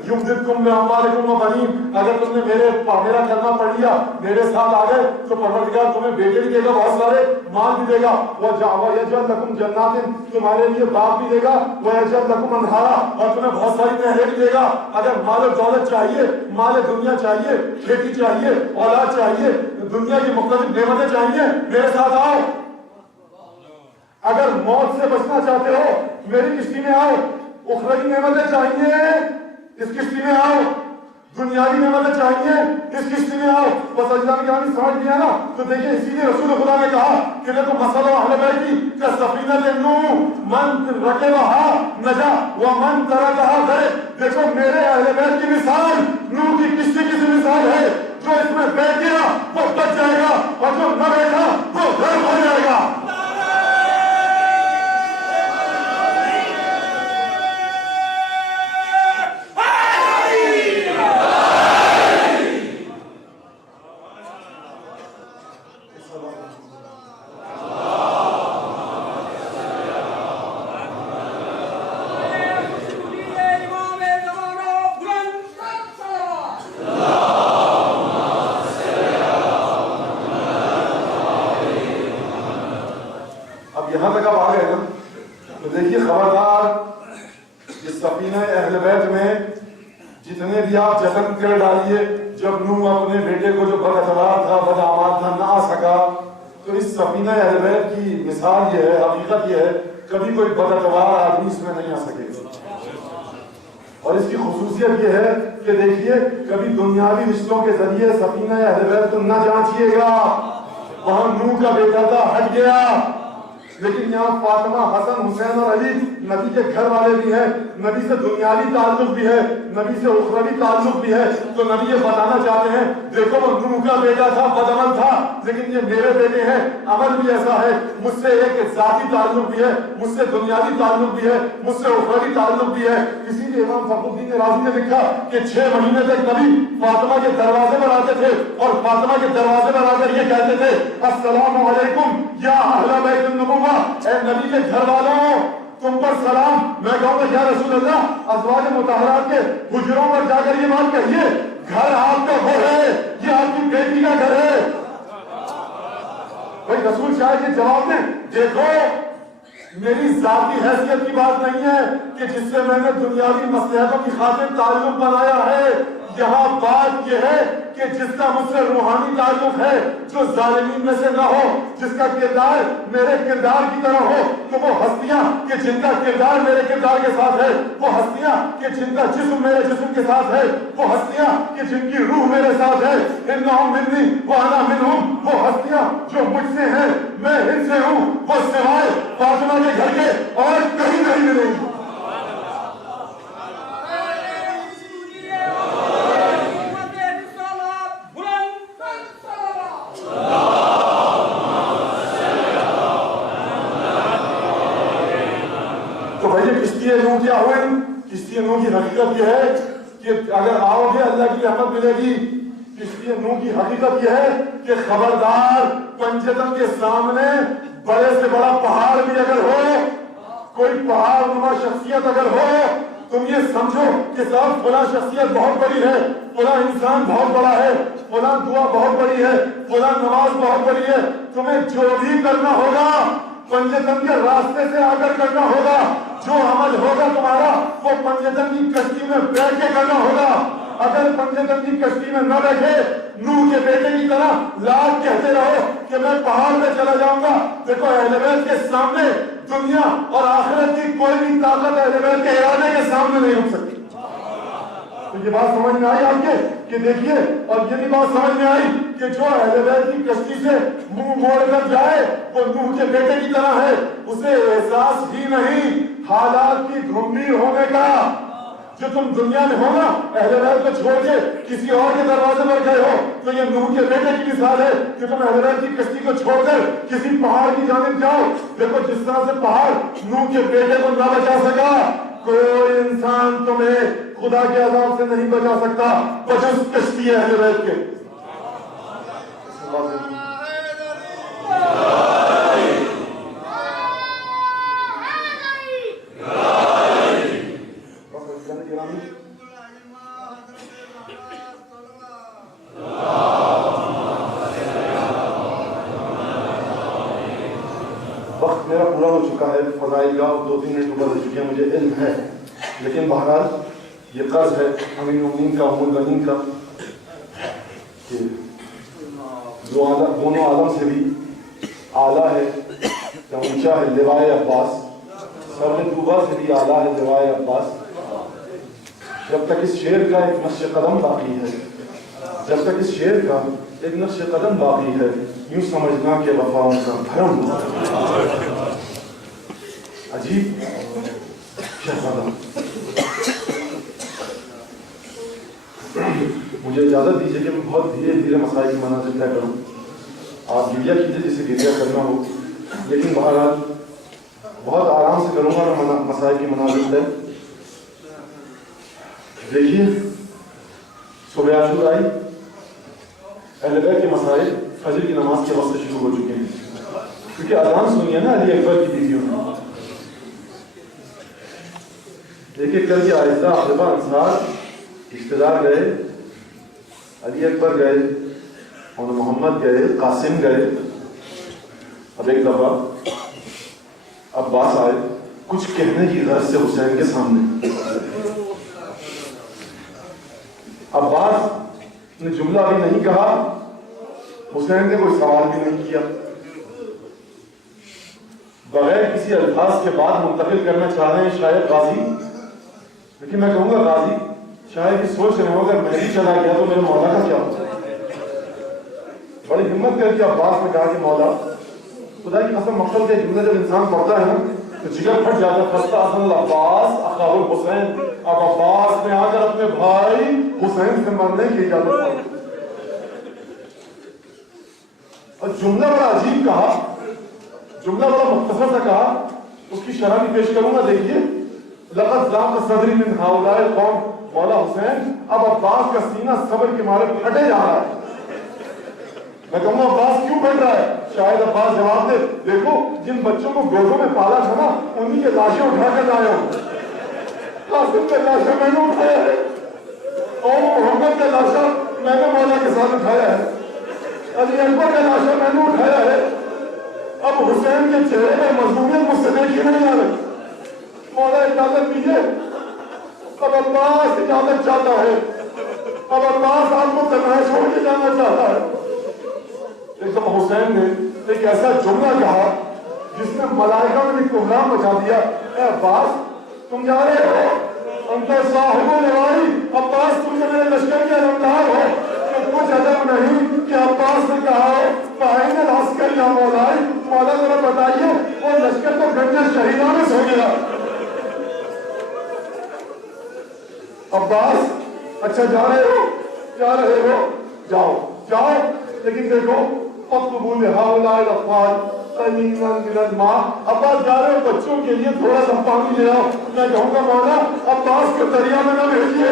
یمددکم باموالکم وبنین, اگر تم نے میرا کلمہ پڑھ لیا, میرے ساتھ آ گئے, تو پروردگار تمہیں بیٹے بھی دے گا, بہت سارے مال بھی دے گا, وَيَجْعَلْ لَكُمْ جَنَّاتٍ, تمہارے لیے باغ بھی دے گا, وَيَجْعَلْ لَكُمْ أَنْهَارًا, اور تمہیں بہت ساری نہریں بھی دے گا. اگر مال و دولت چاہیے, مال دنیا چاہیے, کھیتی چاہیے, اولاد چاہیے, دنیا کی مختلف نعمتیں چاہیے, میرے ساتھ آؤ. اگر موت سے بچنا چاہتے ہو میری کشتی میں آؤ, اخروی نعمتیں چاہیے اس کشتی میں آؤ. دنیاوی نعمتیں چاہیے اس کشتی میں آؤ. بس اجزاء گرامی سمجھ گیا نا؟ تو دیکھیں اسی لیے رسول خدا نے کہا کہ دیکھو مسئلہ اہل بیت کی کہ سفینۃ نوح من رکبہا نجا ومن ترکہا غرق. دیکھو میرے اہل بیت کی مثال نوح کی کشتی کی مثال ہے. جو اس میں بیٹھ گیا وہ بچ جائے گا اور جو نہ بیٹھا وہ غرق ہو جائے گا. یہاں تک آپ آ گئے نا؟ تو دیکھیے خبردار اس سفینہ اہل بیت میں جتنے بھی آپ جتن کر ڈالیے. جب نوح اپنے بیٹے کو جو بد اخلاق تھا بد اعمال تھا نہ آ سکا تو اس سفینہ اہل بیت کی مثال یہ ہے, حقیقت یہ ہے, کبھی کوئی بد اخلاق آدمی اس میں نہیں آ سکے. اور اس کی خصوصیت یہ ہے کہ دیکھیے کبھی دنیاوی رشتوں کے ذریعے سفینہ اہل بیت کو نہ جانچیے گا. وہاں نوح کا بیٹا تھا, ہٹ گیا, لیکن یہاں فاطمہ, حسن, حسین اور علی نبی کے گھر والے بھی ہیں, نبی سے دنیاوی تعلق بھی ہے, نبی سے اخروی تعلق بھی ہے. تو نبی یہ بتانا چاہتے ہیں دیکھو وہ نوح کا بیٹا تھا, بدعمل تھا, لیکن یہ میرے بیٹے ہیں, عمل بھی ایسا ہے, مجھ سے ایک ذاتی تعلق بھی ہے, مجھ سے دنیاوی تعلق بھی ہے, مجھ سے اخروی تعلق بھی ہے. اسی لیے امام فخر الدین رازی نے لکھا کہ 6 مہینے تک نبی فاطمہ کے دروازے پر آتے تھے اور فاطمہ کے دروازے پر آ کر یہ کہتے تھے السلام علیکم یا اہل بیت النبوہ, اے نبی کے گھر والوں تم پر سلام. میں کہوں گا یا رسول اللہ ازواج مطہرات کے حجروں پر جا کر یہ بات کہیے گھر آپ کا وہ ہے, یہ آپ کی بیٹی کا گھر ہے. بھائی رسول شاہ کے جواب میں دیکھو میری ذاتی حیثیت کی بات نہیں ہے کہ جس سے میں نے دنیاوی مصلحتوں کی خاطر تعلق بنایا ہے. یہاں بات یہ ہے کہ جس کا مجھ سے روحانی تعلق ہے, جو ظالمین میں سے نہ ہو, جس کا کردار میرے کردار کی طرح ہو, تو وہ ہستیاں کہ جن کا کردار میرے کردار کے ساتھ ہے, وہ ہستیاں کہ جن کا جسم میرے جسم کے ساتھ ہے, وہ ہستیاں کہ جن کی روح میرے ساتھ ہے. انہم منی وانا منہم, وہ ہستیاں جو مجھ سے ہیں میں ان سے ہوں, وہ سوائے فاطمہ کے گھر کے اور کہیں نہیں ملیں گی. کشتی نوح کیا ہوئی؟ کشتی نوح کی حقیقت یہ ہے کہ اگر آؤ گے اللہ کی رحمت ملے گی. کشتی نوح کی حقیقت یہ ہے کہ خبردار پنجتن کے سامنے بڑے سے بڑا پہاڑ بھی اگر ہو, کوئی پہاڑ نما شخصیت اگر ہو, تم یہ سمجھو کہ صاحب فلاں شخصیت بہت بڑی ہے, فلاں انسان بہت بڑا ہے, فلاں دعا بہت بڑی ہے, فلاں نماز بہت بڑی ہے, تمہیں جو بھی کرنا ہوگا پنجتن کے راستے سے آ کر کرنا ہوگا. جو عمل ہوگا تمہارا وہ پنجتن کی کشتی میں بیٹھ کے کرنا ہوگا. اگر پنجتن کی کشتی میں نہ بیٹھے نوح کے بیٹے کی طرح لاکھ کہتے رہو کہ میں پہاڑ پہ چلا جاؤں گا, دیکھو اہل بیت کے سامنے دنیا اور آخرت کی کوئی بھی طاقت اہل بیت کے ارادے کے سامنے نہیں رک سکتی. تو یہ بات سمجھ میں آئی آپ کے کہ دیکھیے, اور یہ بھی بات سمجھ میں آئی کہ جو اہل بیت کی کشتی سے منہ موڑ کر جائے وہ نوح کے بیٹے کی طرح ہے, اسے احساس ہی نہیں حالات کی گھمبیر ہونے کا. جو تم دنیا میں ہو نا اہل بیت کو چھوڑ کے کسی اور کے دروازے پر گئے ہو, تو یہ نوح کے بیٹے کی مثال ہے کہ تم اہل بیت کی کشتی کو چھوڑ کر کسی پہاڑ کی جانب جاؤ. دیکھو جس طرح سے پہاڑ نوح کے بیٹے کو نہ بچا سکا, کوئی انسان تمہیں خدا کے عذاب سے نہیں بچا سکتا بجز کشتی ہے اہل بیت کے. وقت میرا پورا ہو چکا ہے فضائل کا, 2-3 منٹ اوپر ہو چکے ہیں, مجھے علم ہے, لیکن بہرحال یہ قرض ہے امین المومنین کا, ام المؤمنین کا, کہ دونوں عالم سے بھی اعلیٰ ہے یا اونچا ہے لوائے عباس, سر طوبہ سے بھی اعلیٰ ہے لوائے عباس. جب تک اس شعر کا ایک نقش قدم باقی ہے، جب تک اس شعر کا ایک نقش قدم باقی ہے، یوں سمجھنا کہ وفاؤں کا بھرم عجیب شہزادہ۔ مجھے اجازت دیجیے کہ میں بہت دھیرے دھیرے مسائل کی منازل طے کروں، آپ گریہ کیجیے جسے گریہ کرنا ہو، لیکن بہرحال بہت آرام سے کروں گا میں مسائل کی منازل طے۔ دیکھیے صبح عاشور آئی، اہل بیت کے مسائل فجر کی نماز کے وقت سے شروع ہو چکے ہیں، کیونکہ اذان سنی ہے نا علی اکبر کی بیویوں نے۔ ایک ایک کر کے آہستہ اقربا انصار رشتےدار گئے، علی اکبر گئے، اور محمد گئے، قاسم گئے۔ اب ایک دفعہ عباس آئے کچھ کہنے کی غرض سے حسین کے سامنے۔ عباس نے جملہ بھی نہیں کہا، حسین نے کوئی سوال بھی نہیں کیا، بغیر کسی الفاظ کے بعد منتقل کرنا چاہ رہے ہیں شاید غازی، لیکن میں کہوں گا غازی شاید یہ سوچ رہے ہو اگر میں بھی چلا گیا تو میرے مولا کا کیا ہوتا ہے۔ بڑی ہمت کر کے عباس نے کہا کہ مولا خدا کی قسم مقصد کے جملے جب انسان پڑھتا ہے نا تو جگر پھٹ جاتا ہے۔ فستا حسن العباس اخاہ الحسین، اب عباس نے آ کر اپنے بھائی حسین سے مرنے کی اجازت دی، اور جملہ بڑا عجیب کہا، جملہ بڑا مختصر سا کہا، اس کی شرح بھی پیش کروں گا۔ دیکھیے لقد ذاق صدری من ہؤلاء القوم، مولا حسین اب عباس کا سینہ صبر کے مارے پھٹے جا رہا ہے۔ میں کہوں گا عباس کیوں پھٹ رہا ہے؟ شاید عباس جواب دے، دیکھو جن بچوں کو گودوں میں پالا تھا نا انہی کے لاشیں اٹھا کر لایا ہوں، قاسم کے لاشیں میں نے اٹھایا ہے، اور محمد کا لاشا میں نے مولا کے ساتھ اٹھایا ہے، علی اکبر کا لاشا میں نے اٹھایا ہے۔ اب حسین کے چہرے میں مظلومیت مجھ سے دیکھی نہیں آ رہی۔ مولا اجازت دیجیے، اب عباس اجازت چاہتا ہے، اب عباس آپ کو تنہا چھوڑ کے جانا چاہتا ہے۔ ایک دفعہ حسین نے ایک ایسا جملہ کہا جس نے ملائکہ میں بھی کوہرام مچا دیا۔ اے عباس تم جا رہے ہو، انت صاحب لوائی، عباس تم سے میرے لشکر کے علمدار ہو، کہ کچھ عجب نہیں کہ عباس نے کہا فاعل العسکر یا مولائی، مولا ذرا بتائیے اور لشکر تو گنجے شہیدوں میں سو گیا۔ عباس اچھا جا رہے ہو، جا رہے ہو، جاؤ جاؤ، لیکن دیکھو اطلبوا لهؤلاء الاطفال قليلا من الماء، عباس جا رہے ہو بچوں کے لیے تھوڑا سا پانی لے آؤ۔ میں کہوں گا مولا عباس کو دریا میں نہ بھیجیے،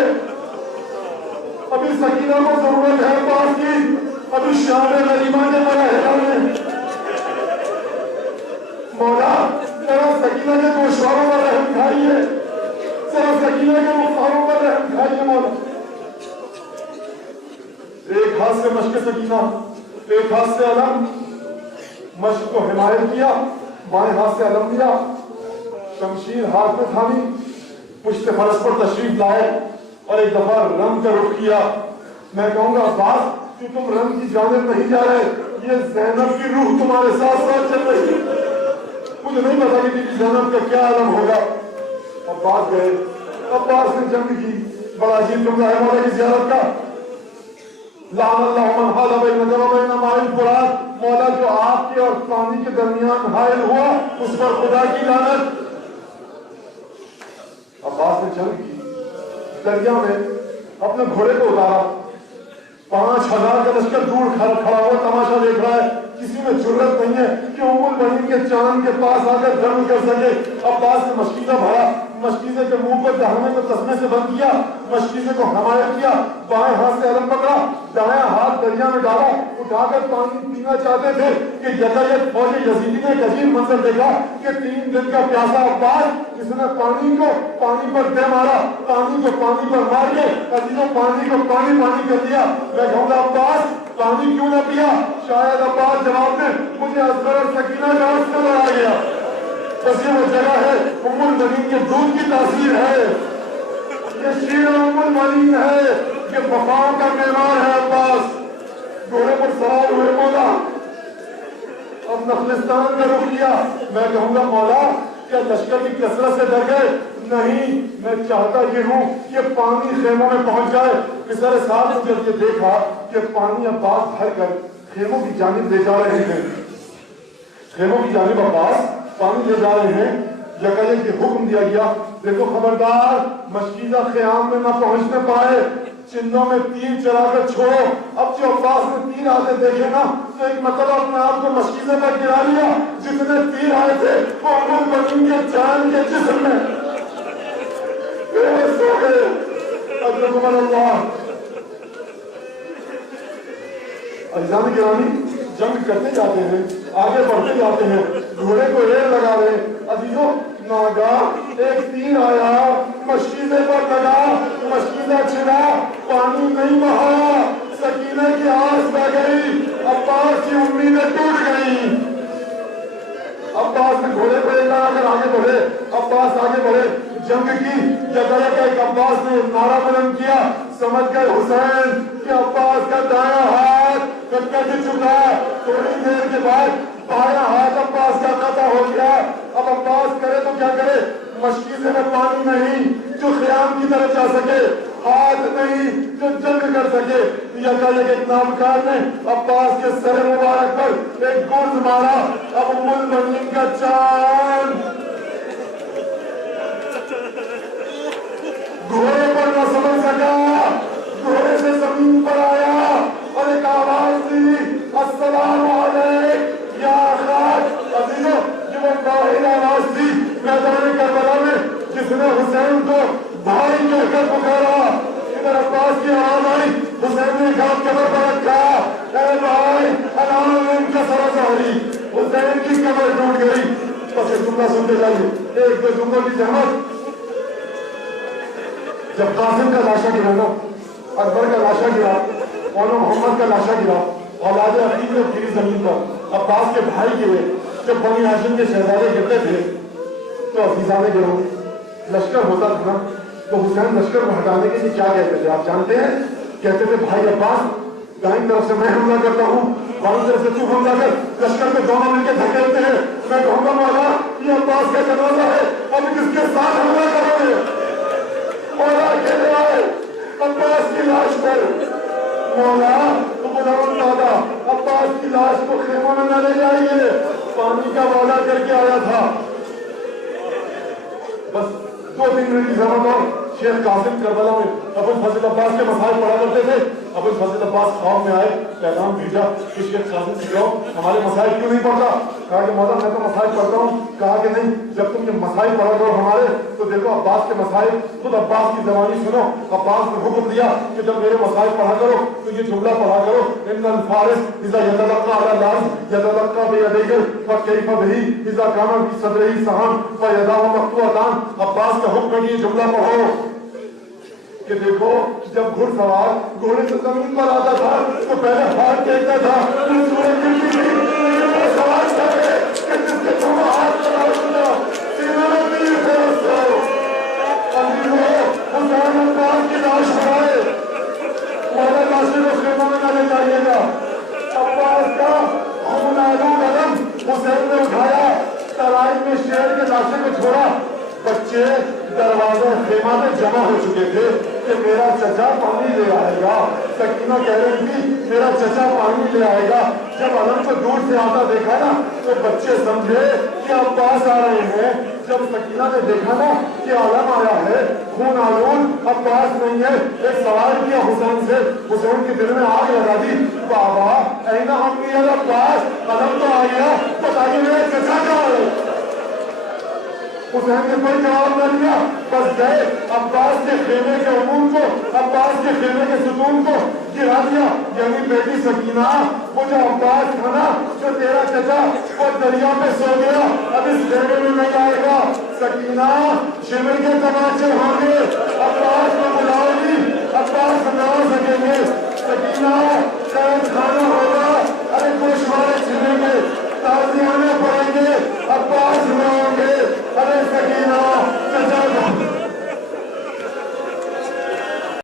ابھی سکینہ کو ضرورت ہے عباس کی، ابھی شام غریبہ کے مراحل میں۔ مولا ذرا سکینہ کے گوشواروں پر رحم کھائیے، ذرا سکینہ کے گوشواروں پر رحم کھائیے مولا۔ ایک ہاتھ سے مشق سکینہ، ایک ہاتھ سے علم، مشق کو حمایت کیا، بائیں ہاتھ سے علم دیا، شمشیر ہاتھ میں تھامی، پشت فرس پر تشریف لائے اور ایک دفعہ رم کا رخ کیا۔ میں کہوں گا عباس کہ تم رم کی جانب نہیں جا رہے، یہ زینب کی روح تمہارے ساتھ ساتھ چل رہی ہے۔ مجھے نہیں پتا کہ بی بی زینب کا کیا علم ہوگا۔ عباس گئے، عباس نے جنگ کی، بڑا عجیب جملہ ہے مولا کی زیارت کا، لعن اللہ من حال بینک و بین ماء الفرات، مولا جو آپ کے اور پانی کے درمیان حائل ہوا اس پر خدا کی لعنت۔ عباس نے جنگ کی، دریا میں اپنے گھوڑے کو اتارا، 5000 کا لشکر دور کھڑا ہوا تماشا دیکھ رہا ہے، کسی میں جرت نہیں ہے کہ ام المؤمنین کے چاند کے پاس آ کر جنگ کر سکے۔ عباس نے مشکیزہ بھرا، مشکیزے کے منہ پر دہانے کو تسمے سے بند کیا، مشکیزے کو حمایت کیا، بائیں ہاتھ سے علم پکڑا، دایاں ہاتھ دریا میں ڈالا، اٹھا کر پانی پینا چاہتے تھے کہ یکایک فوج یزیدی نے ایک عجیب منظر دیکھا کہ 3 دن کا پیاسا عباس، اس نے پانی کو پانی پر دے مارا، پانی کو پانی پر مار کے عزیزوں پانی کو پانی پانی کر دیا۔ میں کہوں گا عباس پانی کیوں نہ پیا؟ شاید عباس جواب دے مجھے اصغر اور سکینہ کا عرض نظر آ گیا، بس یہ وہ جگہ ہے ام المؤمنین کے دودھ کی تاثیر ہے، یہ شیر ام المؤمنین ہے، یہ وفاؤں کا معمار ہے۔ عباس گھوڑے پر سوار ہوئے، مولا اب نخلستان کا رخ کیا۔ میں کہوں گا مولا کیا لشکر کی کثرت سے ڈر گئے؟ نہیں، میں چاہتا یہ ہوں کہ پانی خیموں میں پہنچ جائے۔ پسر صاحب نے جب یہ دیکھا کہ پانی عباس بھر کر خیموں کی جانب لے جا رہے ہیں، خیموں کی جانب عباس پانی لے جا رہے ہیں، یکایک یہ حکم دیا گیا، دیکھو خبردار مشکیزہ خیام میں نہ پہنچنے پائے، چندوں میں تیر چلا کر چھوڑو۔ اب جو عباس نے تیر آتے دیکھے نا تو ایک مرتبہ اپنے آپ کو مشکیزے پر گرا لیا، جتنے تیر آئے تھے وہ ام المؤمنین کے جان کے جسم میں سو گئے۔ اکرمکم اللہ۔ عزیزان گرامی، جنگ کرتے جاتے ہیں، آگے بڑھتے جاتے ہیں، گھوڑے کو ریڑھ لگا رہے ہیں۔ عزیزوں ناگاہ ایک تیر آیا، مشکیزے پر لگا، مشکیزہ چھنا، پانی نہیں بہا، سکینہ کی آس بہ گئی، عباس کی امیدیں ٹوٹ گئی۔ عباس نے گھوڑے کو لگا کر آگے بڑھے، عباس آگے بڑھے، جنگ کی جگہ ایک عباس نے نعرہ بلند کیا، سمجھ گئے حسین کہ عباس کا دایاں ہاتھ کٹ چکا۔ تھوڑی دیر کے بعد بایاں ہاتھ عباس کا قطع ہو گیا۔ اب عباس کرے تو کیا کرے؟ مشکیزے میں پانی نہیں جو خیام کی طرف جا سکے، ہاتھ نہیں جو جنگ کر سکے۔ یکایک ایک نامکار نے عباس کے سر مبارک پر ایک گرز مارا۔ اب ام المؤمنین کا چاند گھوڑے پر نہ سمجھ سکا، گھوڑے سے زمین پر آیا اور ایک آواز دی، السلام علیک یا خاک۔ عزیزو یہ وہ واحد آواز تھی میدان کربلا میں جس نے حسین کو بھائی کہہ کر پکارا۔ ادھر عباس کی آواز آئی، حسین نے ہاتھ کمر پر رکھا، اے بھائی الان انکسر ظہری، حسین کی کمر ٹوٹ گئی۔ بس ایک جملہ سنتے جائیے، ایک دو جملوں کی زحمت۔ جب قاسم کا لاشا گرا نا، اکبر کا لاشا گرا، مولانا محمد کا لاشا گرا، اولاد عقیل نے گری زمین پر، عباس کے بھائی گرے، جب بنی ہاشم کے شہزادے گرتے تھے تو عزیزان گرو لشکر ہوتا تھا تو حسین لشکر کو ہٹانے کے لیے کیا کہتے تھے آپ جانتے ہیں؟ کہتے تھے بھائی عباس دائیں طرف سے میں حملہ کرتا ہوں، بائیں طرف سے تو حملہ کر، لشکر میں دونوں مل کے دھکیلتے ہیں۔ میں کہوں گا مولا یہ عباس کا جنازہ ہے، اب کس کے ساتھ حملہ کرو گے؟ مولا کہتے آئے عباس کی لاش پر، مولا تو بلاؤں دادا عباس کی لاش کو خیموں میں نہ لے جائیے، پانی کا وعدہ کر کے آیا تھا۔ بس 2-3 منٹ کی زحمت اور شیخ قاسم کربلا میں ابو الفضل عباس کے مسائل پڑھا کرتے تھے۔ ابو الفضل عباس خواب میں آئے، پیغام بھیجا کہ شیخ قاسم سے کہو ہمارے مسائل کیوں نہیں پڑھتا؟ کہا کہ مولا میں تو مسائل پڑھتا ہوں۔ کہا کہ نہیں، جب تم یہ مسائل پڑھا کرو ہمارے تو دیکھو عباس کے مسائل خود عباس کی زبانی سنو۔ عباس نے حکم دیا کہ جب میرے مسائل پڑھا کرو تو یہ جملہ پڑھا کرو، ان الفارس اذا يتلقى على الارض يتلقى بيديه فكيف به اذا كان في صدره سهم فيداه مقطوعتان۔ عباس کا حکم ہے کہ یہ جملہ پڑھو کہ دیکھو جب گھڑ سوار گھوڑے سے زمین پر آتا تھا تو پہلے ہاتھ ٹیکتا تھا، پھر گھوڑے گرتی تھی، سوار کرے کہ جس کے تم ہاتھ چلا دیا سینے میں تیر سے اس کو عزیزو حسین عباس کی لاش پڑھائے، مولا لاشیں کو خیموں میں نہ لے جائیے گا۔ عباس کا خون آلود علم حسین نے اٹھایا، ترائی میں شیر کے لاشیں کو چھوڑا۔ بچے دروازے خیمہ میں جمع ہو چکے تھے کہ میرا چچا پانی لے آئے گا۔ سکینہ کہہ رہی تھی میرا چچا پانی لے آئے گا۔ جب علم کو دور سے آتا دیکھا نا تو بچے سمجھے کہ عباس آ رہے ہیں۔ جب سکینہ نے دیکھا نا کہ علم آیا ہے، خون آلود عباس نہیں ہے، ایک سوال کیا حسین سے، حسین کے دل میں آگ لگا دی، بابا اینا امی عباس، علم تو آ گیا، بتائیے میرا چچا کہاں ہے؟ حسین نے کوئی جواب نہ دیا، بس گئے عباس کے خیمے کے عموم کو، عباس کے خیمے کے ستون کو گرا دیا۔ یعنی بیٹی سکینہ وہ جو عباس تھا نا، جو تیرا چچا وہ دریا میں سو گیا، اب اس خیمے میں نہیں آئے گا۔ سکینہ شمر کے تماچے ہوں گے، عباس کو بلاؤ گی، عباس نہ آ سکیں گے۔ سکینہ قید خانہ ہوگا، ارے گوشوارے چھلیں گے، تازیاں